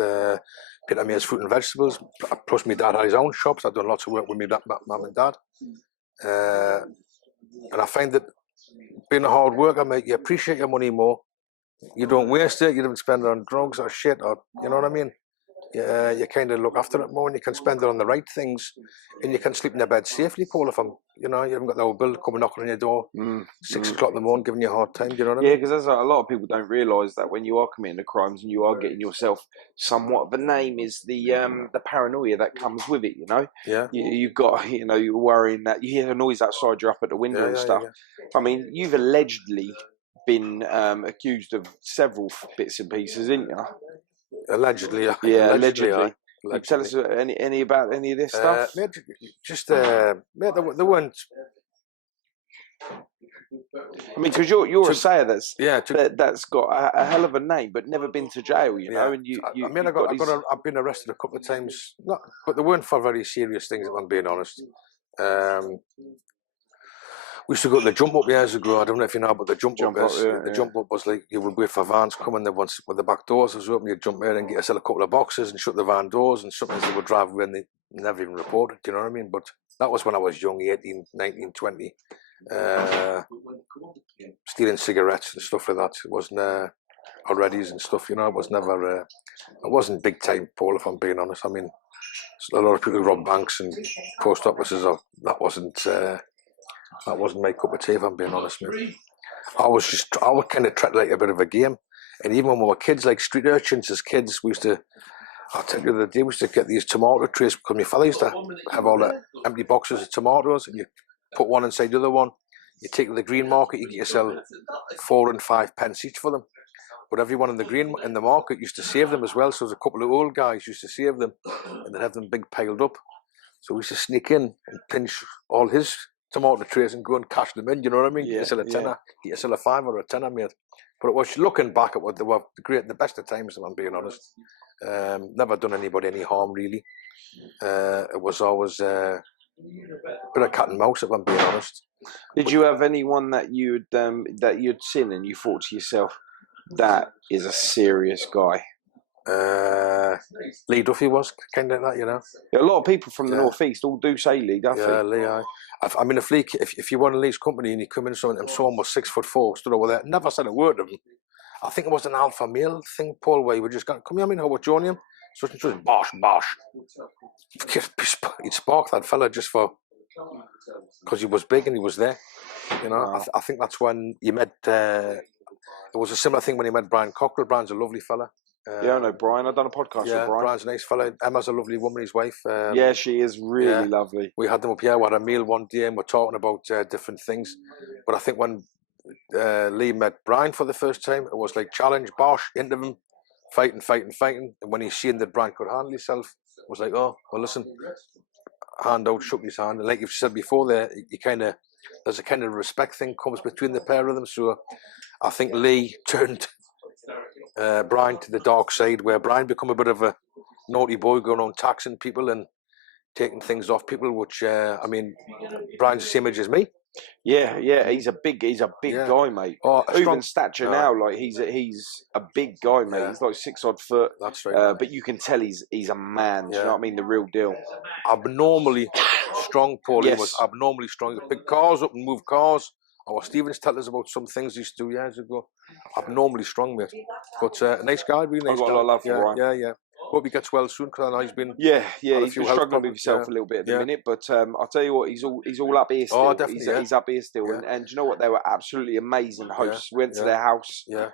Peter Mayer's fruit and vegetables. Plus, my dad had his own shops. I've done lots of work with my mum and dad. And I find that being a hard worker, mate, you appreciate your money more. You don't waste it. You don't spend it on drugs or shit, or you know what I mean. You kind of look after it more, and you can spend it on the right things, and you can sleep in your bed safely, Paul. If you haven't got the old bill coming knocking on your door, 6 o'clock in the morning, giving you a hard time. Do you know what I mean? Yeah, because a lot of people don't realise that when you are committing the crimes and you are getting yourself somewhat of a name, is the paranoia that comes with it. You know. Yeah. You've got, you're worrying that you hear a noise outside, you're up at the window and stuff. I mean, you've allegedly been accused of several bits and pieces, didn't you? Allegedly, yeah. Allegedly. Tell us any about any of this stuff. Just they weren't. I mean, because you're a sayer that's got a hell of a name, but never been to jail. You know, and I've been arrested a couple of times, but they weren't for very serious things. If I'm being honest. We used to go to the jump up years ago. I don't know if you know about the jump up. The jump up was like you would wait for vans coming. Then once when the back doors was open, you'd jump in and get yourself a couple of boxes and shut the van doors. And sometimes they would drive when they never even reported. Do you know what I mean? But that was when I was young, 18, 19, 20. Stealing cigarettes and stuff like that. It wasn't alreadys and stuff. You know, it was never. It wasn't big time, Paul. If I'm being honest, I mean, a lot of people rob banks and post offices. That wasn't my cup of tea, if I'm being honest, mate. I would kind of treat it like a bit of a game. And even when we were kids, like street urchins as kids, I'll tell you the other day, we used to get these tomato trays, because my father used to have all the empty boxes of tomatoes, and you put one inside the other one. You take to the green market, you get yourself 4 and 5 pence each for them. But everyone in the market used to save them as well. So there's a couple of old guys used to save them, and they'd have them big piled up. So we used to sneak in and pinch all his tomato trays and go and cash them in, you know what I mean? Get yourself a tenner, get yourself a 5 or a tenner, mate. But it was looking back at what they were the best of times, if I'm being honest. Never done anybody any harm, really. It was always a bit of cat and mouse, if I'm being honest. Did you have anyone that you'd seen and you thought to yourself, that is a serious guy? Lee Duffy was kind of that, you know. Yeah, a lot of people from the northeast all do say Lee Duffy. Yeah, Lee. I mean, if you were in Lee's company and you come in and someone was 6'4", stood over there, never said a word to him. I think it was an alpha male thing, Paul, where you were just going, come here, I mean, how about joining him? So it was bosh. He'd spark that fella just because he was big and he was there. You know, wow. I think that's when you met. It was a similar thing when you met Brian Cockrell. Brian's a lovely fella. I know Brian. I've done a podcast with Brian. Brian's a nice fella. Emma's a lovely woman, his wife. Yeah, she is really lovely. We had them up here. We had a meal one day and we're talking about different things. But I think when Lee met Brian for the first time, it was like challenge, bosh, into him, fighting. And when he seen that Brian could handle himself, it was like, oh, well, listen, hand out, shook his hand. And like you've said before there, there's a kind of respect thing comes between the pair of them. So I think Lee turned Brian to the dark side, where Brian become a bit of a naughty boy, going on taxing people and taking things off people, which I mean, Brian's the same age as me. Yeah, he's a big guy, mate. Even stature now, like he's a big guy, mate. Yeah. He's like 6 odd foot. That's right. But you can tell he's a man. Do you know what I mean? The real deal. Abnormally strong, Paul. Yes. He was abnormally strong. He pick cars up and move cars. Or Stevens tell us about some things he used to do years ago. Abnormally strong, mate. But a nice guy, really nice guy. I've got a lot of love for Brian. Yeah. Hope he gets well soon, because I know he's been. Yeah. He's been struggling with himself a little bit at the minute, but I'll tell you what, he's all up here still. Oh, definitely. He's up here still, and do you know what? They were absolutely amazing hosts. We went to their house. Yeah.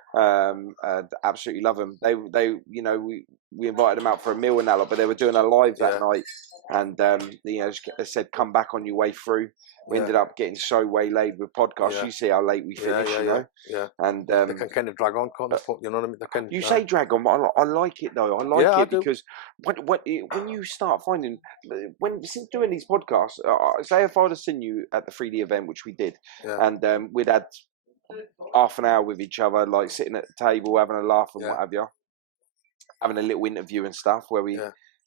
Absolutely love them. They we invited them out for a meal and that lot, but they were doing a live that night, and they said come back on your way through. We ended up getting so waylaid with podcasts. Yeah. You see how late we finish, you know. Yeah. And they can kind of drag on, can't they? You know what I mean? They can. You say drag on, but I like it though. I like it because when you start finding since doing these podcasts, say if I'd have seen you at the 3D event, which we did, and we'd had half an hour with each other, like sitting at the table having a laugh and what have you, having a little interview and stuff where we.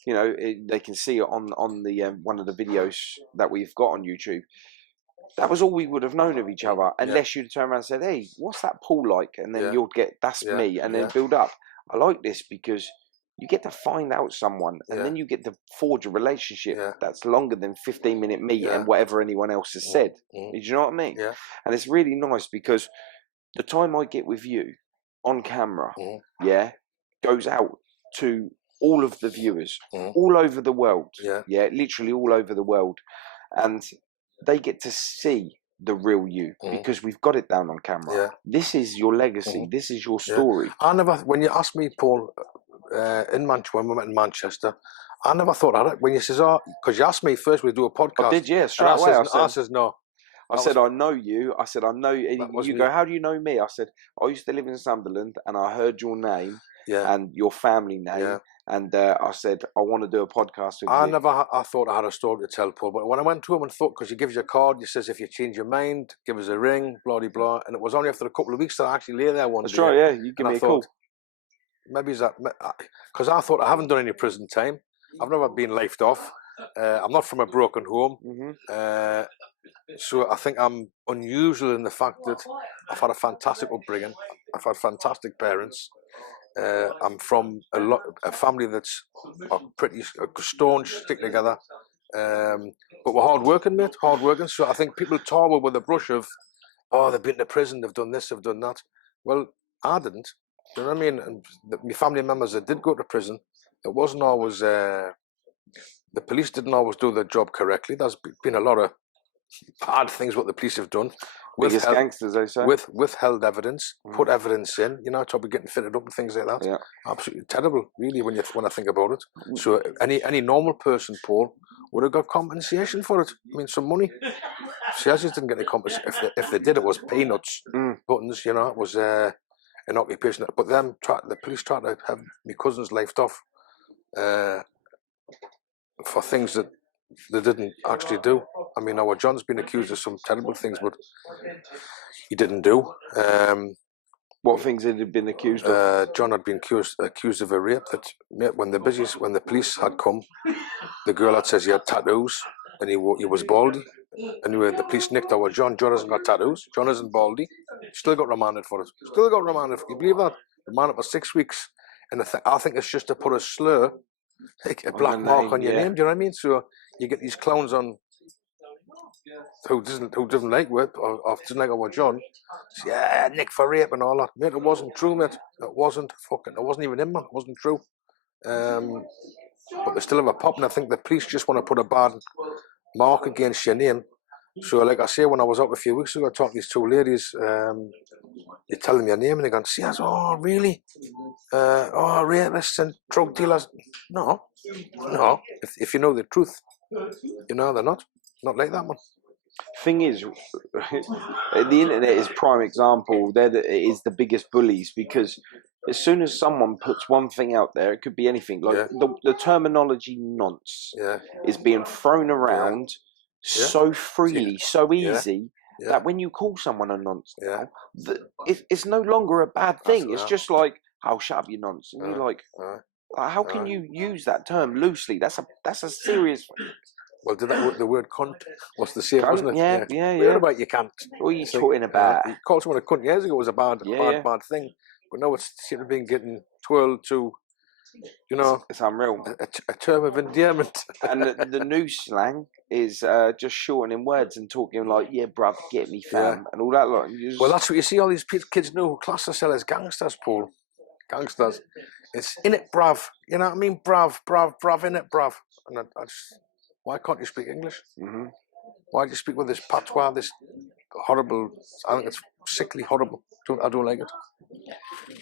You know, they can see it on the one of the videos that we've got on YouTube. That was all we would have known of each other, unless you'd turn around and said, "Hey, what's that Paul like?" And then you'll get, "That's me," and then build up. I like this because you get to find out someone, and then you get to forge a relationship that's longer than 15-minute meet and whatever anyone else has said. Do you know what I mean? And it's really nice because the time I get with you on camera, goes out to all of the viewers, all over the world, literally all over the world, and they get to see the real you because we've got it down on camera. This is your legacy. This is your story. I never, when you asked me, Paul, when we met in Manchester, I never thought of it. When you says, because you asked me first, we do a podcast. I did, straight away. I says no. I said, I know you. I said, I know. You go, how do you know me? I said, I used to live in Sunderland and I heard your name and your family name. And I said, I want to do a podcast with you. I thought I had a story to tell, Paul. But when I went to him and thought, because he gives you a card, he says, if you change your mind, give us a ring, blah, blah, blah. And it was only after a couple of weeks that I actually lay there one day. That's right, yeah. You give me a call. Maybe is that, because I thought I haven't done any prison time. I've never been lifed off. I'm not from a broken home. So I think I'm unusual in the fact that I've had a fantastic upbringing. I've had fantastic parents. I'm from a family that's pretty staunch, stick together. But we're hard-working, mate, hard-working. So I think people tar with a brush of, they've been to prison, they've done this, they've done that. Well, I didn't. Do you know what I mean? And my family members that did go to prison, it wasn't always, the police didn't always do their job correctly. There's been a lot of bad things what the police have done. Biggest gangsters, they say. Withheld evidence, put evidence in, probably getting fitted up and things like that. Absolutely terrible, really, when I think about it. So any normal person, Paul, would have got compensation for it. I mean, some money. Syers didn't get any compensation. If they did, it was peanuts, buttons. It was an occupation. But the police tried to have my cousins lifed off for things that they didn't actually do. I mean, our John's been accused of some terrible things, but he didn't do. What things had he been accused of? John had been accused of a rape. That when the police had come, the girl had says he had tattoos and he was baldy. Anyway, the police nicked our John. John hasn't got tattoos. John isn't baldy. Still got remanded for it. Still got remanded. You believe that? Remanded for 6 weeks. And I think it's just to put a slur, like a black mark on your name. Do you know what I mean? So you get these clowns on who doesn't like it or doesn't like our John. Nick for rape and all that. Mate, it wasn't true, mate. It wasn't even him, man. It wasn't true. But they still have a pop, and I think the police just want to put a bad mark against your name. So, like I say, when I was up a few weeks ago, I talked to these two ladies. You tell them your name, and they're going, "Syers, oh really? Rapists and drug dealers." No. If you know the truth, they're not like that, man. Thing is, the internet is prime example. It is the biggest bullies because as soon as someone puts one thing out there, it could be anything. Like the terminology "nonce" is being thrown around so freely, so easy that when you call someone a nonce now, it's no longer a bad thing. It's just like, "Oh, shut up, you nonce," and you're like, how can you use that term loosely? That's a serious. Well, the word cunt was the same, wasn't it? Yeah. What about you can't? What are you talking about? You called someone a cunt years ago was a bad thing, but now it's been getting twirled to, it's unreal. A term of endearment. And the new slang is just shortening words and talking like, "Yeah, bruv, get me, fam," and all that. Well, that's what you see. All these kids know who class themselves as gangsters, Paul. Gangsters. It's in it, bruv. You know what I mean? Bruv, in it, bruv. And I just, why can't you speak English? Why do you speak with this patois, this horrible. I think it's sickly horrible. I don't like it.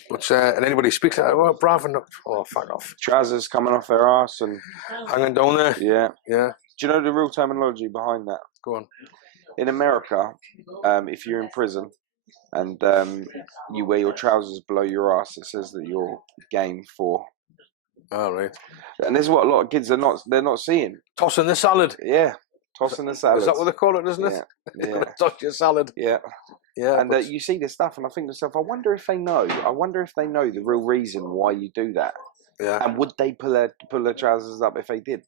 But and anybody speaks like, oh, bravo, oh, fuck off. Trousers coming off their arse and hanging down there. Yeah. Yeah. Do you know the real terminology behind that? Go on. In America, if you're in prison and you wear your trousers below your ass, it says that you're game for. Oh, right. And this is what a lot of kids are they're not seeing. Tossing the salad. Yeah. Tossing the salad. Is that what they call it, isn't it? Yeah. Toss your salad. Yeah. Yeah. And you see this stuff and I think to myself, I wonder if they know the real reason why you do that. Yeah. And would they pull their trousers up if they did?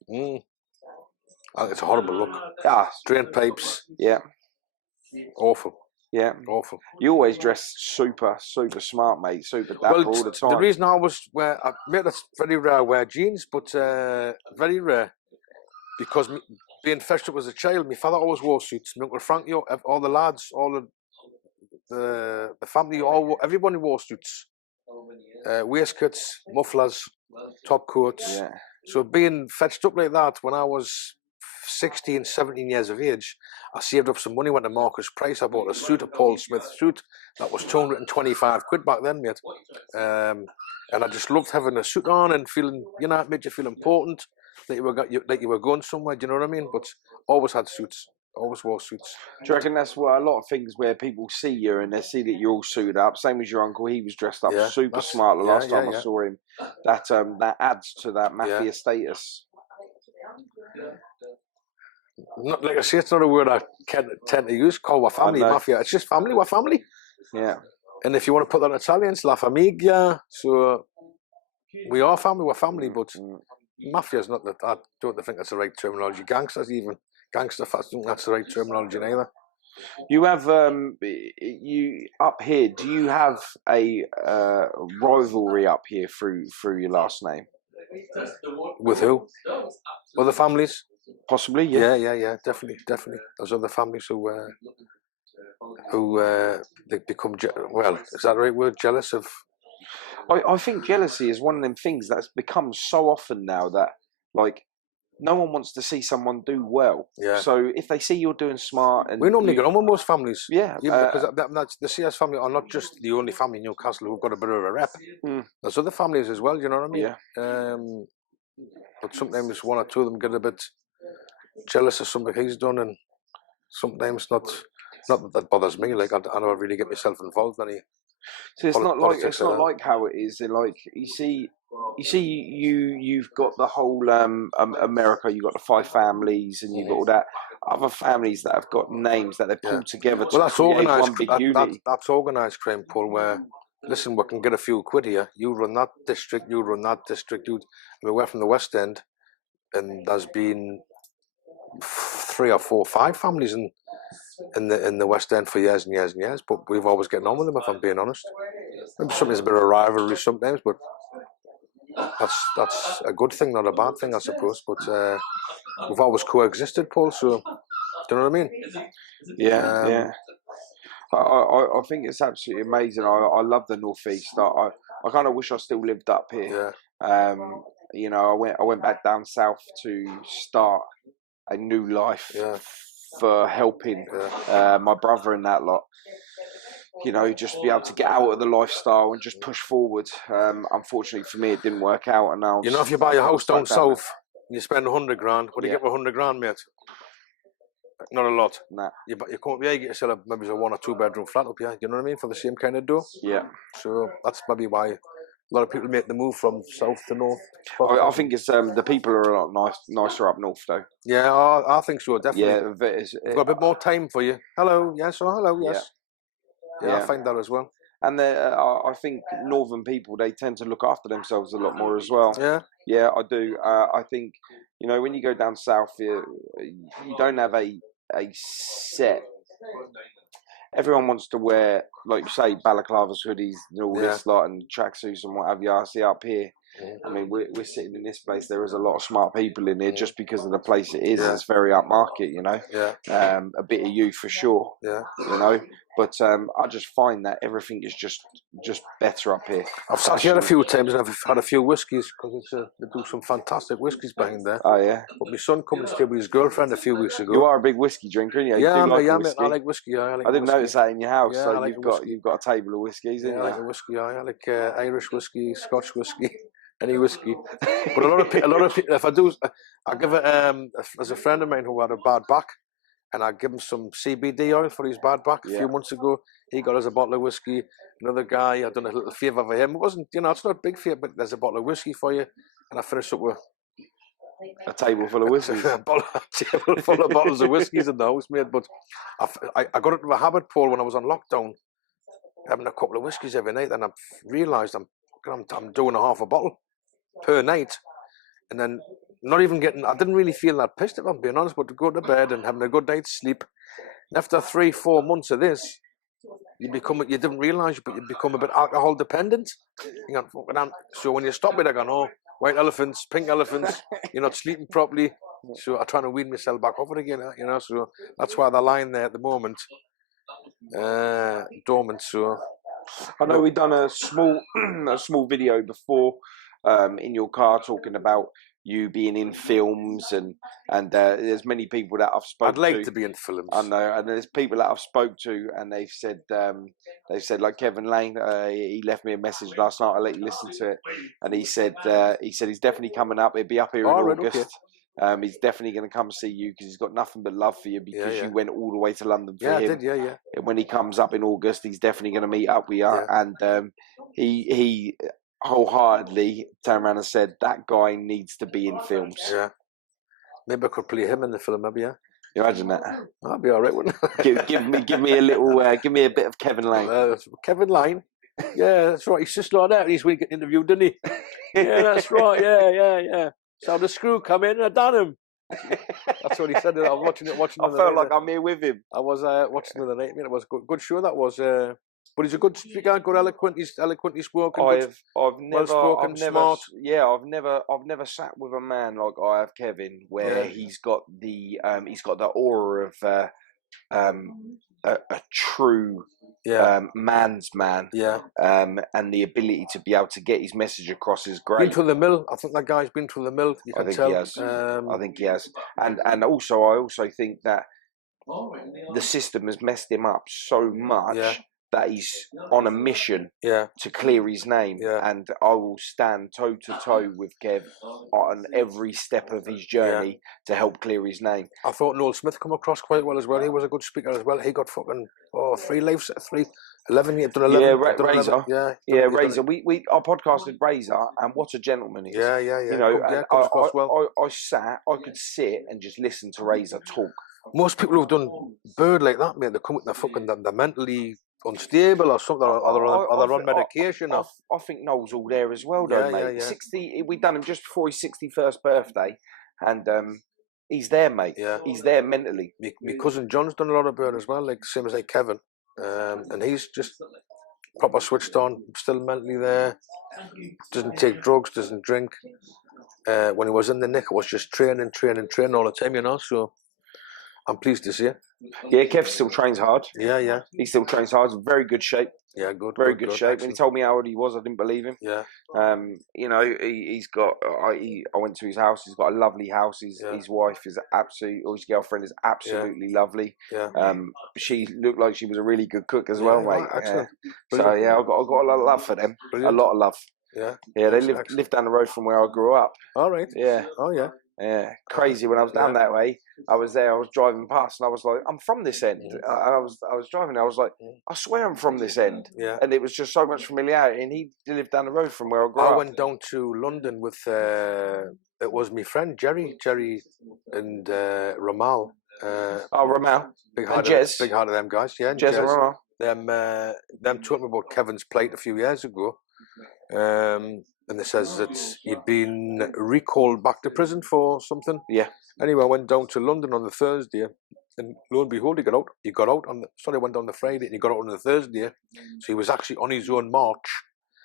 I think it's a horrible look. Yeah. Drain pipes. Yeah. Awful. Yeah. Awful. You always dress super smart, mate. Super dapper all the time. The reason I mate, that's very rare I wear jeans, but very rare. Because being fetched up as a child, my father always wore suits. My Uncle Frankie, all the lads, all the family, everybody wore suits. Waistcoats, mufflers, top coats. Yeah. So being fetched up like that when I was 16, 17 years of age, I saved up some money, went to Marcus Price, I bought a suit, a Paul Smith suit, that was 225 quid back then, mate. And I just loved having a suit on and feeling, it made you feel important, that you were going somewhere, do you know what I mean? But always had suits, always wore suits. Do you reckon that's why a lot of things where people see you and they see that you're all suited up, same as your uncle, he was dressed up super smart the last time I saw him, that adds to that mafia status. Not like I say, it's not a word I tend to use. Call what family, mafia. It's just family. What family? Yeah. And if you want to put that in Italian, it's la famiglia. So we are family. We're family, but mafia is not that. I don't think that's the right terminology. Gangsters, even gangster. I don't think that's the right terminology neither. You have you up here. Do you have a rivalry up here through your last name? With who? Other families? Possibly, yeah. Yeah, definitely. There's other families who they become well. Is that the right word? Jealous of? I think jealousy is one of them things that's become so often now that like no one wants to see someone do well. Yeah. So if they see you're doing smart, and we normally get on with most families. Yeah. Because the Syers family are not just the only family in Newcastle who've got a bit of a rep. There's other families as well. You know what I mean? Yeah. But sometimes one or two of them get a bit jealous of something he's done, and sometimes not that bothers me. Like I don't really get myself involved in any. So it's not like how it is. Like you've got the whole America. You've got the 5 families, and you've got all that other families that have got names that they've pulled together to that's create organised. one big unity. That's organised crime, Paul. Where listen, we can get a few quid here. You run that district. You run that district. We're from the West End, and there's been 3 or 4, 5 families in the West End for years and years and years, but we've always getting on with them, if I'm being honest. Maybe something's a bit of a rivalry sometimes, but that's a good thing, not a bad thing, I suppose. But we've always coexisted, Paul, so do you know what I mean? Yeah. I think it's absolutely amazing. I love the North East. I kind of wish I still lived up here. Yeah. I went back down south to start a new life for helping my brother and that lot. Just be able to get out of the lifestyle and just push forward. Unfortunately for me, it didn't work out, and now if you buy a house down south, and you spend 100 grand. What do you get for 100 grand, mate? Not a lot. Nah. You can't get yourself maybe a 1 or 2 bedroom flat up here. You know what I mean? For the same kind of dough. Yeah. So that's maybe why a lot of people make the move from south to north. I think it's the people are a lot nicer up north though. Yeah, I think so, definitely. Yeah, we've got a bit more time for you. Hello, yes, or hello, yes. Yeah, I find that as well. And I think northern people, they tend to look after themselves a lot more as well. Yeah, I do. I think when you go down south, you don't have a set. Everyone wants to wear, like you say, balaclavas, hoodies, and all this lot, and tracksuits and what have you. I see up here. I mean, we're sitting in this place. There is a lot of smart people in here just because of the place it is. It's very upmarket, a bit of you for sure. But I just find that everything is just better up here. I've sat here a few times and I've had a few whiskies because they do some fantastic whiskies behind there. Oh yeah. But my son come and stayed with his girlfriend a few weeks ago. You are a big whiskey drinker, aren't you? Yeah, you do like yeah, whiskey. I like whiskey. Yeah, I didn't notice that in your house. Yeah, so I like you've got a table of whiskies, yeah, isn't I like a whiskey. I like Irish whiskey, Scotch whiskey, any whiskey. But a lot of people. If I do, I give it. There's a friend of mine who had a bad back, and I give him some CBD oil for his bad back a few months ago. He got us a bottle of whiskey. Another guy, I done a little favour for him. It wasn't, it's not a big favour, but there's a bottle of whiskey for you, and I finished up with a table full of whiskies. a table full of bottles of whiskies in the house, mate. But I got into a habit, Paul, when I was on lockdown, having a couple of whiskies every night, and I've realised I'm doing a half a bottle per night, and then not even getting. I didn't really feel that pissed, if I'm being honest, but to go to bed and having a good night's sleep. And after 3-4 months of this, you didn't realise, but you become a bit alcohol dependent. So when you stop it, I go, oh, white elephants, pink elephants, you're not sleeping properly. So I'm trying to wean myself back off it again, so that's why they're lying there at the moment, dormant. So I know we've done a small video before in your car talking about you being in films, and there's many people that I've spoken to. I'd like to be in films. I know, and there's people that I've spoke to, and they've said like Kevin Lane. He left me a message last night. I let you listen to it, and he said he's definitely coming up. He'll be up here in August. Okay. He's definitely going to come see you because he's got nothing but love for you because you went all the way to London for him. I did, yeah. And when he comes up in August, he's definitely going to meet up with you. Yeah. And he wholeheartedly turned around and said that guy needs to be in films. Yeah. Maybe I could play him in the film, maybe, yeah. You imagine that? That'd be all right, wouldn't it? give me a little, give me a bit of Kevin Lane. Kevin Lane? Yeah, that's right. He's just like that. He's week getting interviewed, didn't he? Yeah, that's right. Yeah. So the screw come in and I done him. That's what he said. I was watching. I felt like I'm here with him. I was watching the night. It was a good show. That was. But he's a good speaker, good eloquent. He's eloquently spoken. I've never smart. Yeah, I've never sat with a man like I have Kevin, where he's got the aura of a true man's man. Yeah. And the ability to be able to get his message across is great. Been through the mill. I think that guy's been through the mill. You can tell. He has. I think he has. And also, I also think that the system has messed him up so much that he's on a mission to clear his name. Yeah. And I will stand toe to toe with Kev on every step of his journey to help clear his name. I thought Noel Smith come across quite well as well. He was a good speaker as well. He got fucking 11 years. Done 11. Yeah, Razor. 11, yeah, Razor. We I podcasted Razor, and what a gentleman he is. Yeah. You know, I could sit and just listen to Razor talk. Most people who've done Bird like that, mate, they come with they're mentally unstable or something, or they're on medication. I think Noel's all there as well, though, mate. 60. We done him just before his 61st birthday, and he's there, mate. Yeah. He's there mentally. My cousin John's done a lot of Bird as well, like same as like Kevin, and he's just proper switched on, still mentally there. Doesn't take drugs, doesn't drink. When he was in the nick, it was just training all the time, you know. So I'm pleased to see it. Yeah, Kev still trains hard. Yeah. He still trains hard. He's in very good shape. Yeah, good. Very good shape. Excellent. When he told me how old he was, I didn't believe him. Yeah. You know, he's got. I went to his house. He's got a lovely house. His wife is his girlfriend is absolutely lovely. Yeah. She looked like she was a really good cook as well, mate. Excellent. So yeah, I've got a lot of love for them. Brilliant. A lot of love. Yeah. Yeah, they live down the road from where I grew up. All right. Yeah. Oh yeah. Yeah, crazy. When I was down that way, I was there. I was driving past, and I was like, "I'm from this end." I was driving. I was like, "I swear I'm from this end." Yeah. And it was just so much familiarity. And he lived down the road from where I grew up. I went down to London with it was my friend Jerry, and Ramal. Ramal. Big heart of them guys. Yeah, Jez and Ramal. Them told me about Kevin's plight a few years ago. And it says that he'd been recalled back to prison for something. Yeah. Anyway, I went down to London on the Thursday, and lo and behold, he got out. He went on the Friday, and he got out on the Thursday. So he was actually on his own march.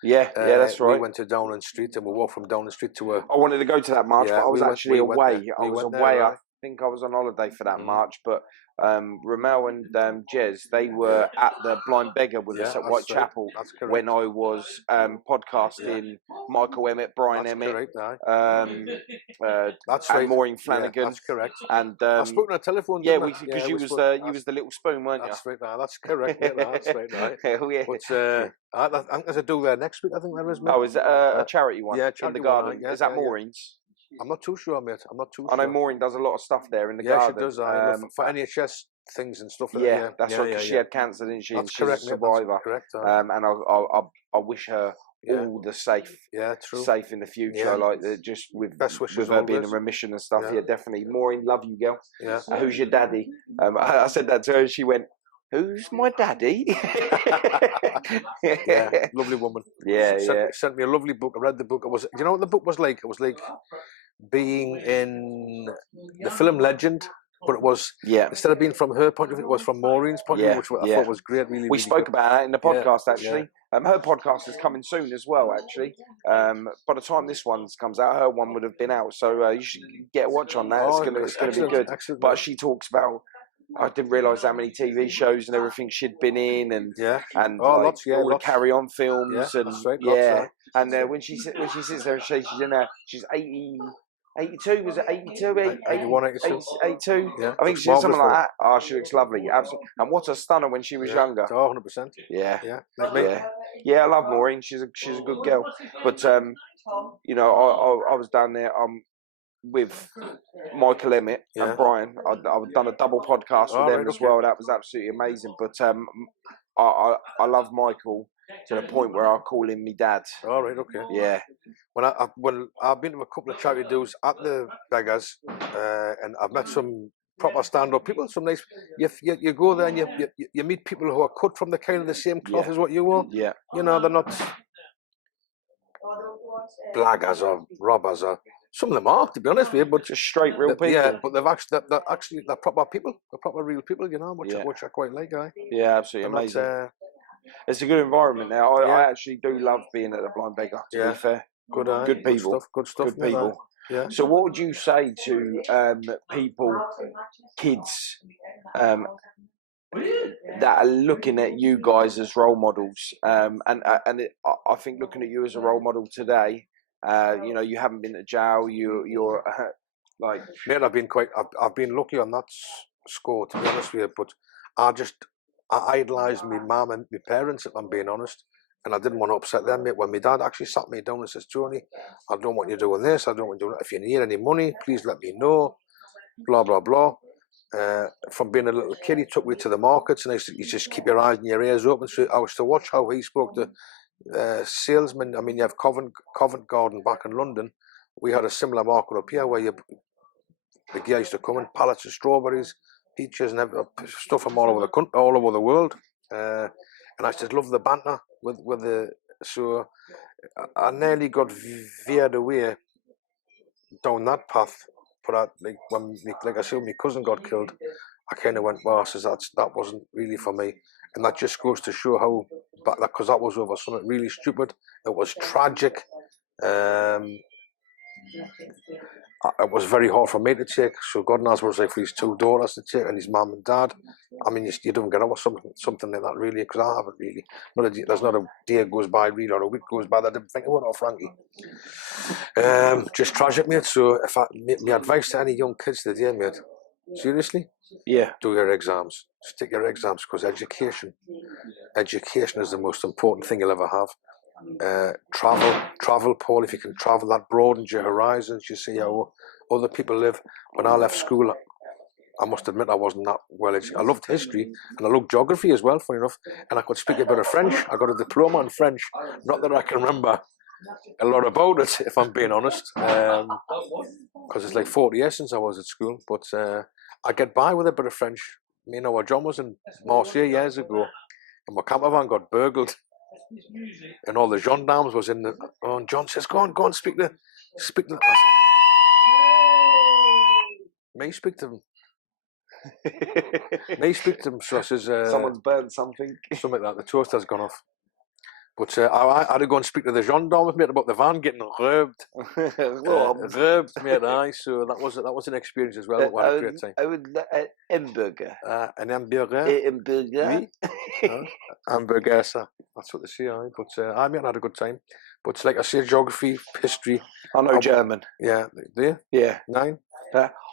Yeah, that's right. We went to Downing Street, and we walked from Downing Street to I wanted to go to that march, but I was actually away. I was away. think I was on holiday for that March, but Ramel and Jez, they were at the Blind Beggar with us at Whitechapel when I was podcasting Michael Emmett, Brian Emmett, and Maureen Flanagan. That's correct. And I spoke on the telephone. Yeah, because you was the little spoon, weren't you? That's right. That's correct. Yeah, that's right. Hell yeah. But I think there's a do there next week. I think there is. Mate. Oh, is it a charity one? Yeah, in the garden. Is that Maureen's? I'm not too sure, mate. I'm not too sure. I know Maureen does a lot of stuff there in the garden. Yeah, she does. For NHS things and stuff like that. That's right, because she had cancer, didn't she? That's and correct, she's a survivor. That's correct. And I wish her all the safe in the future, like just with best wishes with her being in remission and stuff. Yeah, definitely. Maureen, love you, girl. Yeah. Who's your daddy? I said that to her, and she went, "Who's my daddy?" Yeah, lovely woman. Yeah, sent me a lovely book. I read the book. Do you know what the book was like? It was like being in the film Legend, but it was instead of being from her point of view, it was from Maureen's point of view, which I thought was great. Really, we spoke good. about that in the podcast actually. Her podcast is coming soon as well. Actually, by the time this one comes out, her one would have been out. So you should get a watch on that. It's going to be good. Excellent. But she talks about. I didn't realise how many TV shows and everything she'd been in, and lots, all the Carry On films, and lots, and when she sits there and she's in her, she's 82, was it 82? 81, 82. 82? Yeah. I think she's something like that. Oh, she looks lovely. Absolutely. And what a stunner when she was younger. Oh, 100%. Yeah. Like me. Yeah, I love Maureen. She's a good girl. But, you know, I was down there with Michael Emmett and Brian. I've done a double podcast with them as well. That was absolutely amazing. But I love Michael to the point where I call him me dad. All right, okay. Yeah. When I've been to a couple of charity do's at the Beggars, and I've met some proper stand-up people. Some nice. You go there and you meet people who are cut from the kind of the same cloth as what you are. Yeah. You know, they're not blaggers or robbers or. Some of them are, to be honest with you, but just straight real people. Yeah, but they're proper people. They're proper real people, you know, which I quite like, Yeah, absolutely amazing. It's a good environment now. I actually do love being at the Blind Beggar. To be fair, good people, good stuff, good people. Yeah. So, what would you say to people, kids, that are looking at you guys as role models? I think looking at you as a role model today. You know, you haven't been to jail. You're like, mate, I've been lucky on that score, to be honest with you. But I idolised my mum and my parents, if I'm being honest, and I didn't want to upset them. Mate, when my dad actually sat me down and says, "Tony, I don't want you doing this. I don't want you doing that. If you need any money, please let me know." Blah blah blah. From being a little kid, he took me to the markets, and he just keep your eyes and your ears open. So I was to watch how he spoke to. Salesman. I mean, you have Covent Garden back in London. We had a similar market up here where the guy used to come in pallets of strawberries, peaches, and stuff from all over the country, all over the world. And I just love the banter with the. So I nearly got veered away down that path. But like I said, my cousin got killed. I kind of went, well, says that wasn't really for me. And that just goes to show how, because that was over something really stupid. It was tragic. It was very hard for me to take. So God knows what it was like for his two daughters to take and his mum and dad. I mean, you don't get over something like that really, because I haven't really. There's not a day goes by really, or a week goes by that I didn't think about it, Frankie. Just tragic, mate. So my advice to any young kids today, mate, seriously, do your exams. Just take your exams, because education is the most important thing you'll ever have. Travel, Paul. If you can travel, that broadens your horizons. You see how other people live. When I left school, I must admit I wasn't that well educated. I loved history and I loved geography as well, funny enough, and I could speak a bit of French. I got a diploma in French. Not that I can remember a lot about it, if I'm being honest, because it's like 40 years since I was at school, but I get by with a bit of French. You know, John was in Marseille years ago, and my camper van got burgled, and all the gendarmes was in the. Oh, and John says, "Go on, speak to." May speak to them. May speak to them. So I says, someone's burnt something. Something like that. The toaster's gone off. But I had to go and speak to the gendarme, mate, about the van getting rubbed. Rubbed, mate, aye. So that was an experience as well. What a great time. Hamburger. An hamburger. Hamburger. Hamburger, sir. That's what they say, aye. But I mean, I had a good time. But like I say, geography, history. I know German. Yeah, do you? Yeah. 9.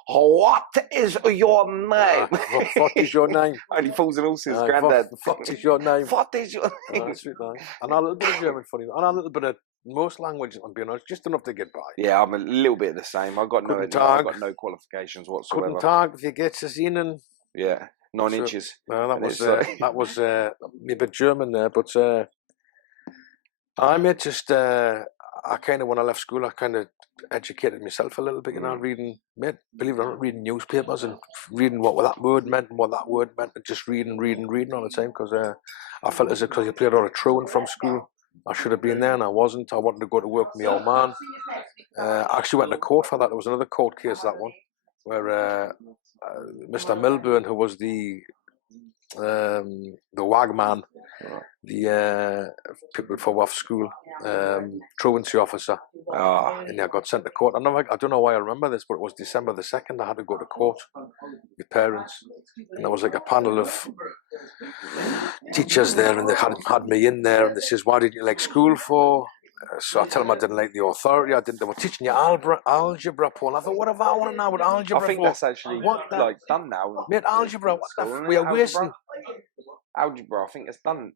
What is your name? What is your name? Only Fools and Horses, granddad. What is your name? What is your name? That's right, and a little bit of German, funny, and a little bit of most languages. I'm being honest, just enough to get by. Yeah, I'm a little bit the same. I've got no qualifications whatsoever. Couldn't talk if you get to see and yeah, 9 inches. No, that was a bit German there, but I made just I kind of when I left school, I kind of educated myself a little bit, you know, reading, believe it or not, reading newspapers and reading what that word meant and what that word meant, and just reading all the time, because I felt as if because you played a lot of truant from school, I should have been there and I wasn't. I wanted to go to work with my old man. I actually went to court for that. There was another court case, that one, where Mr. Milburn, who was the WAG man, the people from off school, truancy officer, and I got sent to court. I don't know why I remember this, but it was December the 2nd. I had to go to court with parents, and there was like a panel of teachers there, and they had me in there, and they says, "Why didn't you like school for?" So I tell them I didn't like the authority. They were teaching you algebra, Paul. I thought, what have I want to know with algebra? I think that's actually done now. Mate, algebra, what the we are wasting. Algebra, I think it's done.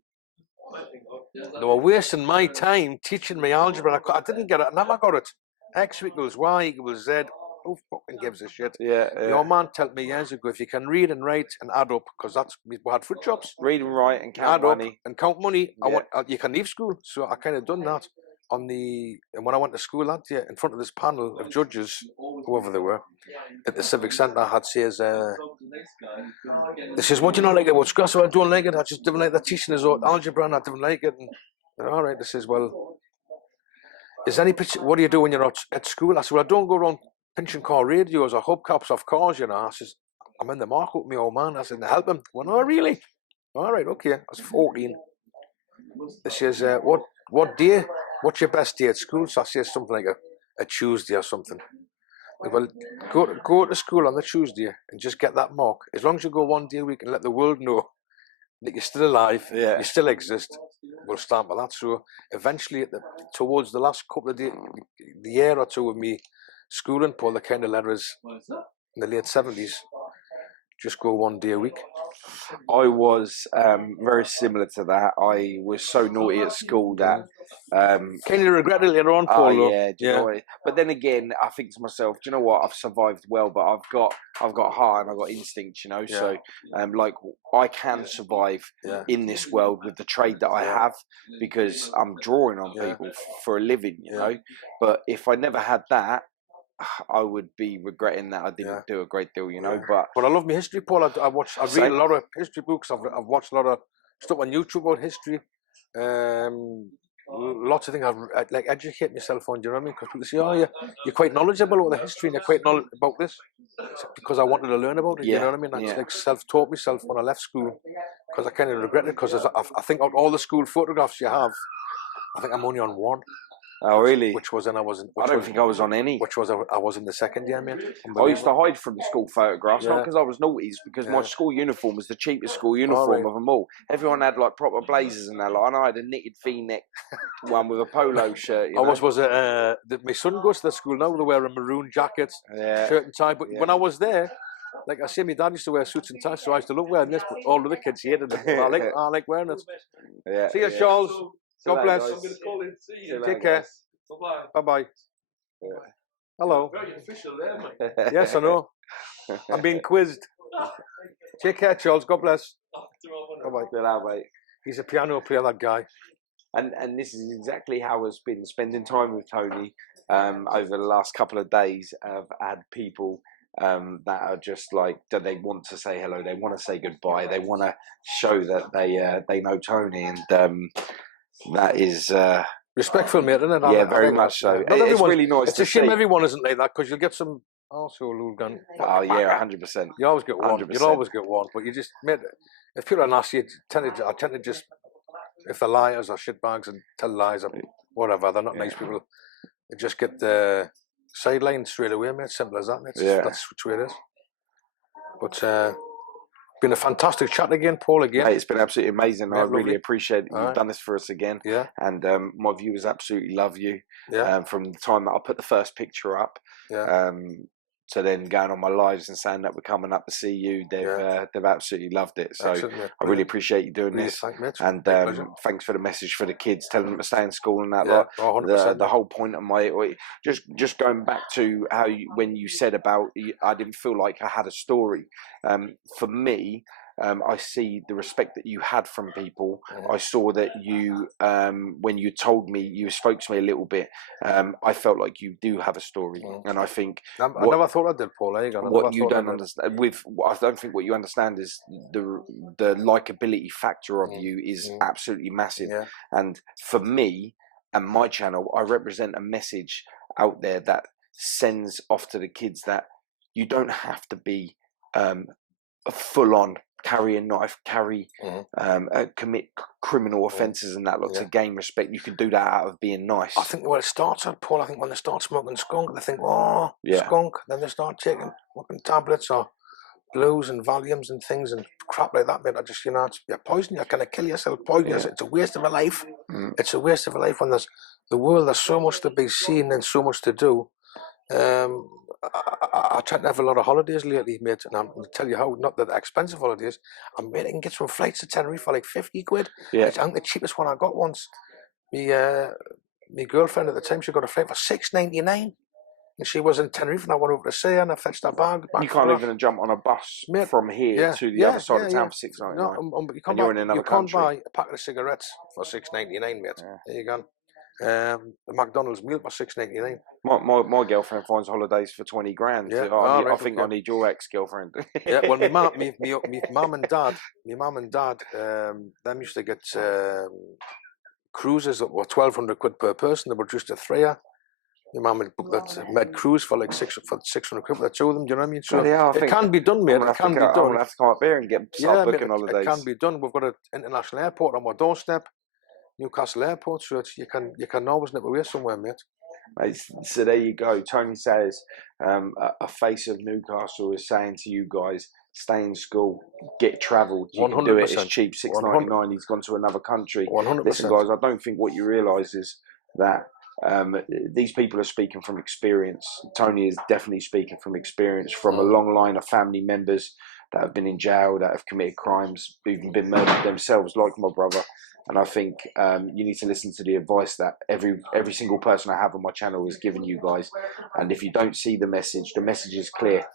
They were wasting my time teaching me algebra. I didn't get it. I never got it. X equals Y equals Z. Who fucking gives a shit? Yeah. Your man told me years ago, if you can read and write and add up, because that's we had foot jobs. Read and write and count money. And count money. Yeah. You can leave school. So I kind of done that. And when I went to school that year, in front of this panel of judges, whoever they were, at the Civic Centre, I had says, they says, "What do you not like about school?" So I don't like it. I just didn't like the teaching us algebra, and I didn't like it. And all right, they says, "Well, what do you do when you're at school?" I said, "Well, I don't go around pinching car radios or hubcaps off cars, you know." I says, "I'm in the market with my old man." I said, "Help him." Well, "Oh, really?" "All right, okay." I was 14. They says, "What day? What's your best day at school?" So I say something like a Tuesday or something. Well, go to school on the Tuesday and just get that mark. As long as you go one day a week and let the world know that you're still alive, you still exist, we'll start with that. So eventually, towards the last couple of days, the year or two of me schooling, Paul, the kind of letters in the late 70s, just go one day a week. I was very similar to that. I was so naughty at school that kind of regret it later on, Paul. Oh yeah, do you know what? But then again, I think to myself, do you know what? I've survived well, but I've got heart and I've got instinct, you know. Yeah. So like I can survive in this world with the trade that I have, because I'm drawing on people for a living, you know. But if I never had that, I would be regretting that I didn't do a great deal, you know. But I love my history, Paul. I read a lot of history books. I've watched a lot of stuff on YouTube about history. Lots of things I've like educate myself on. Do you know what I mean? Because people say, "Oh, you're quite knowledgeable about the history, and you're quite knowledgeable about this," because I wanted to learn about it. You know what I mean? That's like self-taught myself when I left school, because I kind of regret it, because I think of all the school photographs you have, I think I'm only on one. Oh really? Which was, and I wasn't. I don't think I was on any. Which was, I was in the second year, mate. I used to hide from the school photographs, not because I was naughty, it's because my school uniform was the cheapest school uniform of them all. Everyone had like proper blazers and that, and I had a knitted V-neck one with a polo shirt. You know? Was it? My son goes to the school now. They wear a maroon jacket, shirt and tie. But when I was there, like I say, my dad used to wear suits and ties, so I used to love wearing this. But all the other kids hated it. I like wearing it. Yeah. See you, Charles. God bless. I'm going to call in. See you. Take care. Bye-bye. Bye-bye. Yeah. Hello. Very official there, mate. Yes, I know. I'm being quizzed. Take care, Charles. God bless. Bye-bye. Good out, mate. He's a piano player, that guy. And this is exactly how I've been spending time with Tony over the last couple of days. I've had people that are just like, that they want to say hello, they want to say goodbye, they want to show that they know Tony, and that is respectful, mate, isn't it? Yeah, very much so. It's really nice. It's a shame everyone isn't like that, because you'll get some arsehole who'll go. Oh yeah, 100%. You always get one. 100%. You'll always get one, but you just, mate, if people are nasty, I tend to just if they're liars or shitbags and tell lies or whatever, they're not nice people. They just get the sidelined straight away, mate. Simple as that, mate. That's which way it is. But been a fantastic chat again, Paul. Again, mate, it's been absolutely amazing. Mate, I really lovely. appreciate you've done this for us again. Yeah. And my viewers absolutely love you. Yeah. From the time that I put the first picture up. Yeah. To then going on my lives and saying that we're coming up to see you, they've absolutely loved it. So I really appreciate you doing this. And thanks for the message for the kids, telling them to stay in school and that. The whole point of my just going back to how when you said about I didn't feel like I had a story. For me, I see the respect that you had from people. I saw that you, when you told me, you spoke to me a little bit. I felt like you do have a story, and I think I never thought I did, Paul. What you don't understand I don't think what you understand is the likability factor of you is absolutely massive. And for me and my channel, I represent a message out there that sends off to the kids that you don't have to be full on. Carry a knife, commit criminal offences and that to gain respect. You can do that out of being nice. I think it starts at, Paul, I think when they start smoking skunk, they think, skunk, then they start taking fucking tablets or blues and Valiums and things and crap like that, mate. I just, it's poison, you're going to kill yourself, poison yourself. It's a waste of a life. It's a waste of a life when there's so much to be seen and so much to do. I try to have a lot of holidays lately, mate, and I'm going to tell you how, not that they're expensive holidays. I can get some flights to Tenerife for like 50 quid. I think the cheapest one I got once, my girlfriend at the time, she got a flight for $6.99. And she was in Tenerife and I went over to see her and I fetched her bag. You can't even jump on a bus from here to the other side of town for $6.99. No, but you can't buy a packet of cigarettes for $6.99, mate. There you go. The McDonald's meal for $6.99. My girlfriend finds holidays for 20 grand. I think I need your ex-girlfriend. Well, my mum and dad, them used to get cruises that were 1,200 quid per person. They were just a threer. Your mum would book that med cruise for like 600 quid for the two of them. Do you know what I mean? So it can be done, mate. It can be done. I'm gonna have to come up here and start booking holidays. It can be done. We've got an international airport on our doorstep. Newcastle Airport, so you can always nip away somewhere, mate. So there you go. Tony Syers, a face of Newcastle, is saying to you guys, stay in school, get travelled. You 100%. Can do it. It's cheap, $6.99. He's gone to another country. 100%. Listen, guys, I don't think what you realise is that these people are speaking from experience. Tony is definitely speaking from experience, from a long line of family members that have been in jail, that have committed crimes, even been murdered themselves, like my brother. And I think you need to listen to the advice that every single person I have on my channel is giving you guys. And if you don't see the message is clear.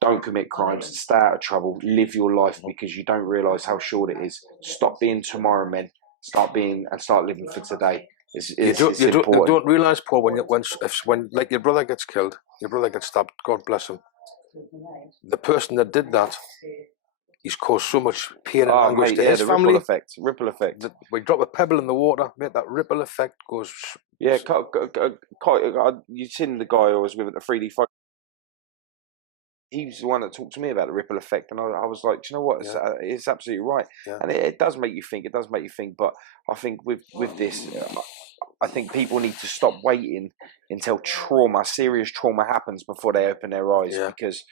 Don't commit crimes, stay out of trouble, live your life, because you don't realise how short it is. Stop being tomorrow men, start living for today. You don't realise, Paul, when like your brother gets killed, your brother gets stabbed, God bless him. The person that did that, he's caused so much pain and anguish to his family. Ripple effect. We drop a pebble in the water, mate, that ripple effect goes... Yeah, you've seen the guy I was with at the 3D photo. He was the one that talked to me about the ripple effect, and I was like, do you know what? It's absolutely right. And it does make you think. But I think with this, I think people need to stop waiting until serious trauma happens before they open their eyes. Because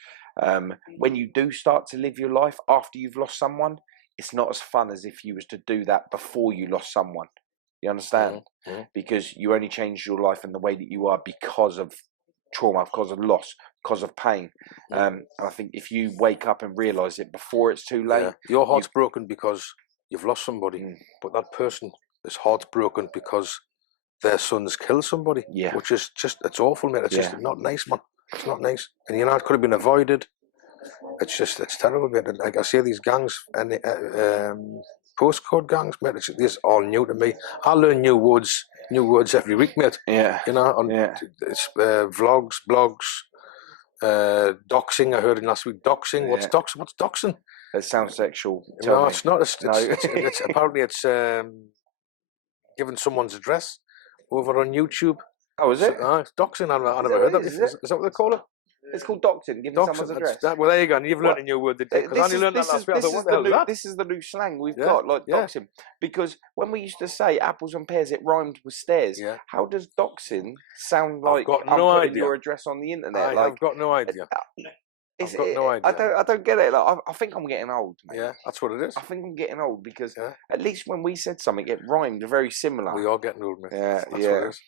when you do start to live your life after you've lost someone, it's not as fun as if you was to do that before you lost someone. You understand? Because you only changed your life in the way that you are because of trauma, because of loss, because of pain. I think if you wake up and realise it before it's too late... Your heart's broken because you've lost somebody, but that person, his heart's broken because their son's killed somebody, which is just, it's awful, mate. It's just not nice, man. It's not nice. And it could have been avoided. It's terrible, mate. Like I say, these gangs and postcode gangs, mate, this is all new to me. I learn new words every week, mate. It's vlogs, blogs, doxing. I heard it last week. Doxing. What's doxing? It sounds sexual. No, it's not. It's apparently it's giving someone's address over on YouTube. Oh, is it? It's doxing. I never heard that. Is that what they call it? It's called doxing, giving someone's address. Well, there you go. And you've learned a new word. Because I only learned that last week. I thought, what the hell is that? This is the new slang we've got, like doxing. Because when we used to say apples and pears, it rhymed with stairs. Yeah. How does doxing sound like I've got no idea. Your address on the internet? I've got no idea. I've got no idea. I don't get it. Like, I think I'm getting old, mate. Yeah, that's what it is. I think I'm getting old because at least when we said something, it rhymed very similar. We are getting old, mate. Yeah, that's what it is.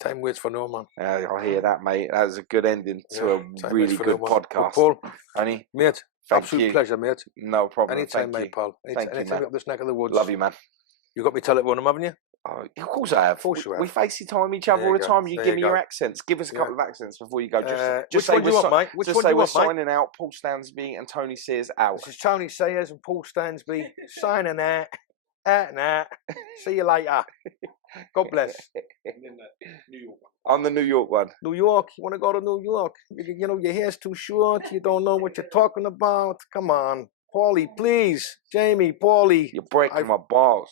Time waits for no man. I hear that, mate. That was a good ending to a really good podcast. Paul, honey, mate, absolute pleasure, mate. No problem. Anytime, mate, Paul. Anytime up this neck of the woods. Love you, man. You got me telephone, haven't you? Of course I have. We FaceTime each other all the time. You give me your accents. Give us a couple of accents before you go. Just say we're signing out. Paul Stansby and Tony Syers out. This is Tony Syers and Paul Stansby signing out. See you later. God bless. I'm the New York one. New York. You want to go to New York? You know your hair's too short. You don't know what you're talking about. Come on, Paulie, please. Jamie, Paulie. You're breaking my balls.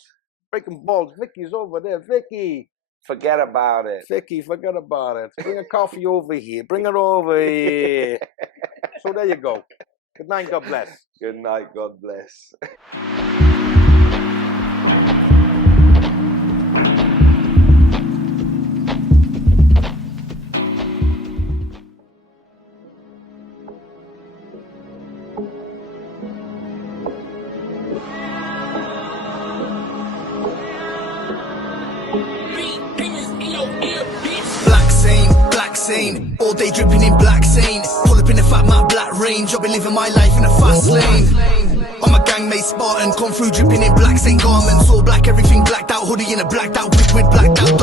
Breaking balls. Vicky's over there. Vicky. Forget about it. Vicky, forget about it. Bring a coffee over here. Bring it over here. So there you go. Good night. God bless. Good night. God bless. All day dripping in black scene. Pull up in the fat matte black range. I've been living my life in a fast lane. I'm a gang mate Spartan. Come through dripping in black Saint garments. All black, everything blacked out. Hoodie in a blacked out whip with blacked out.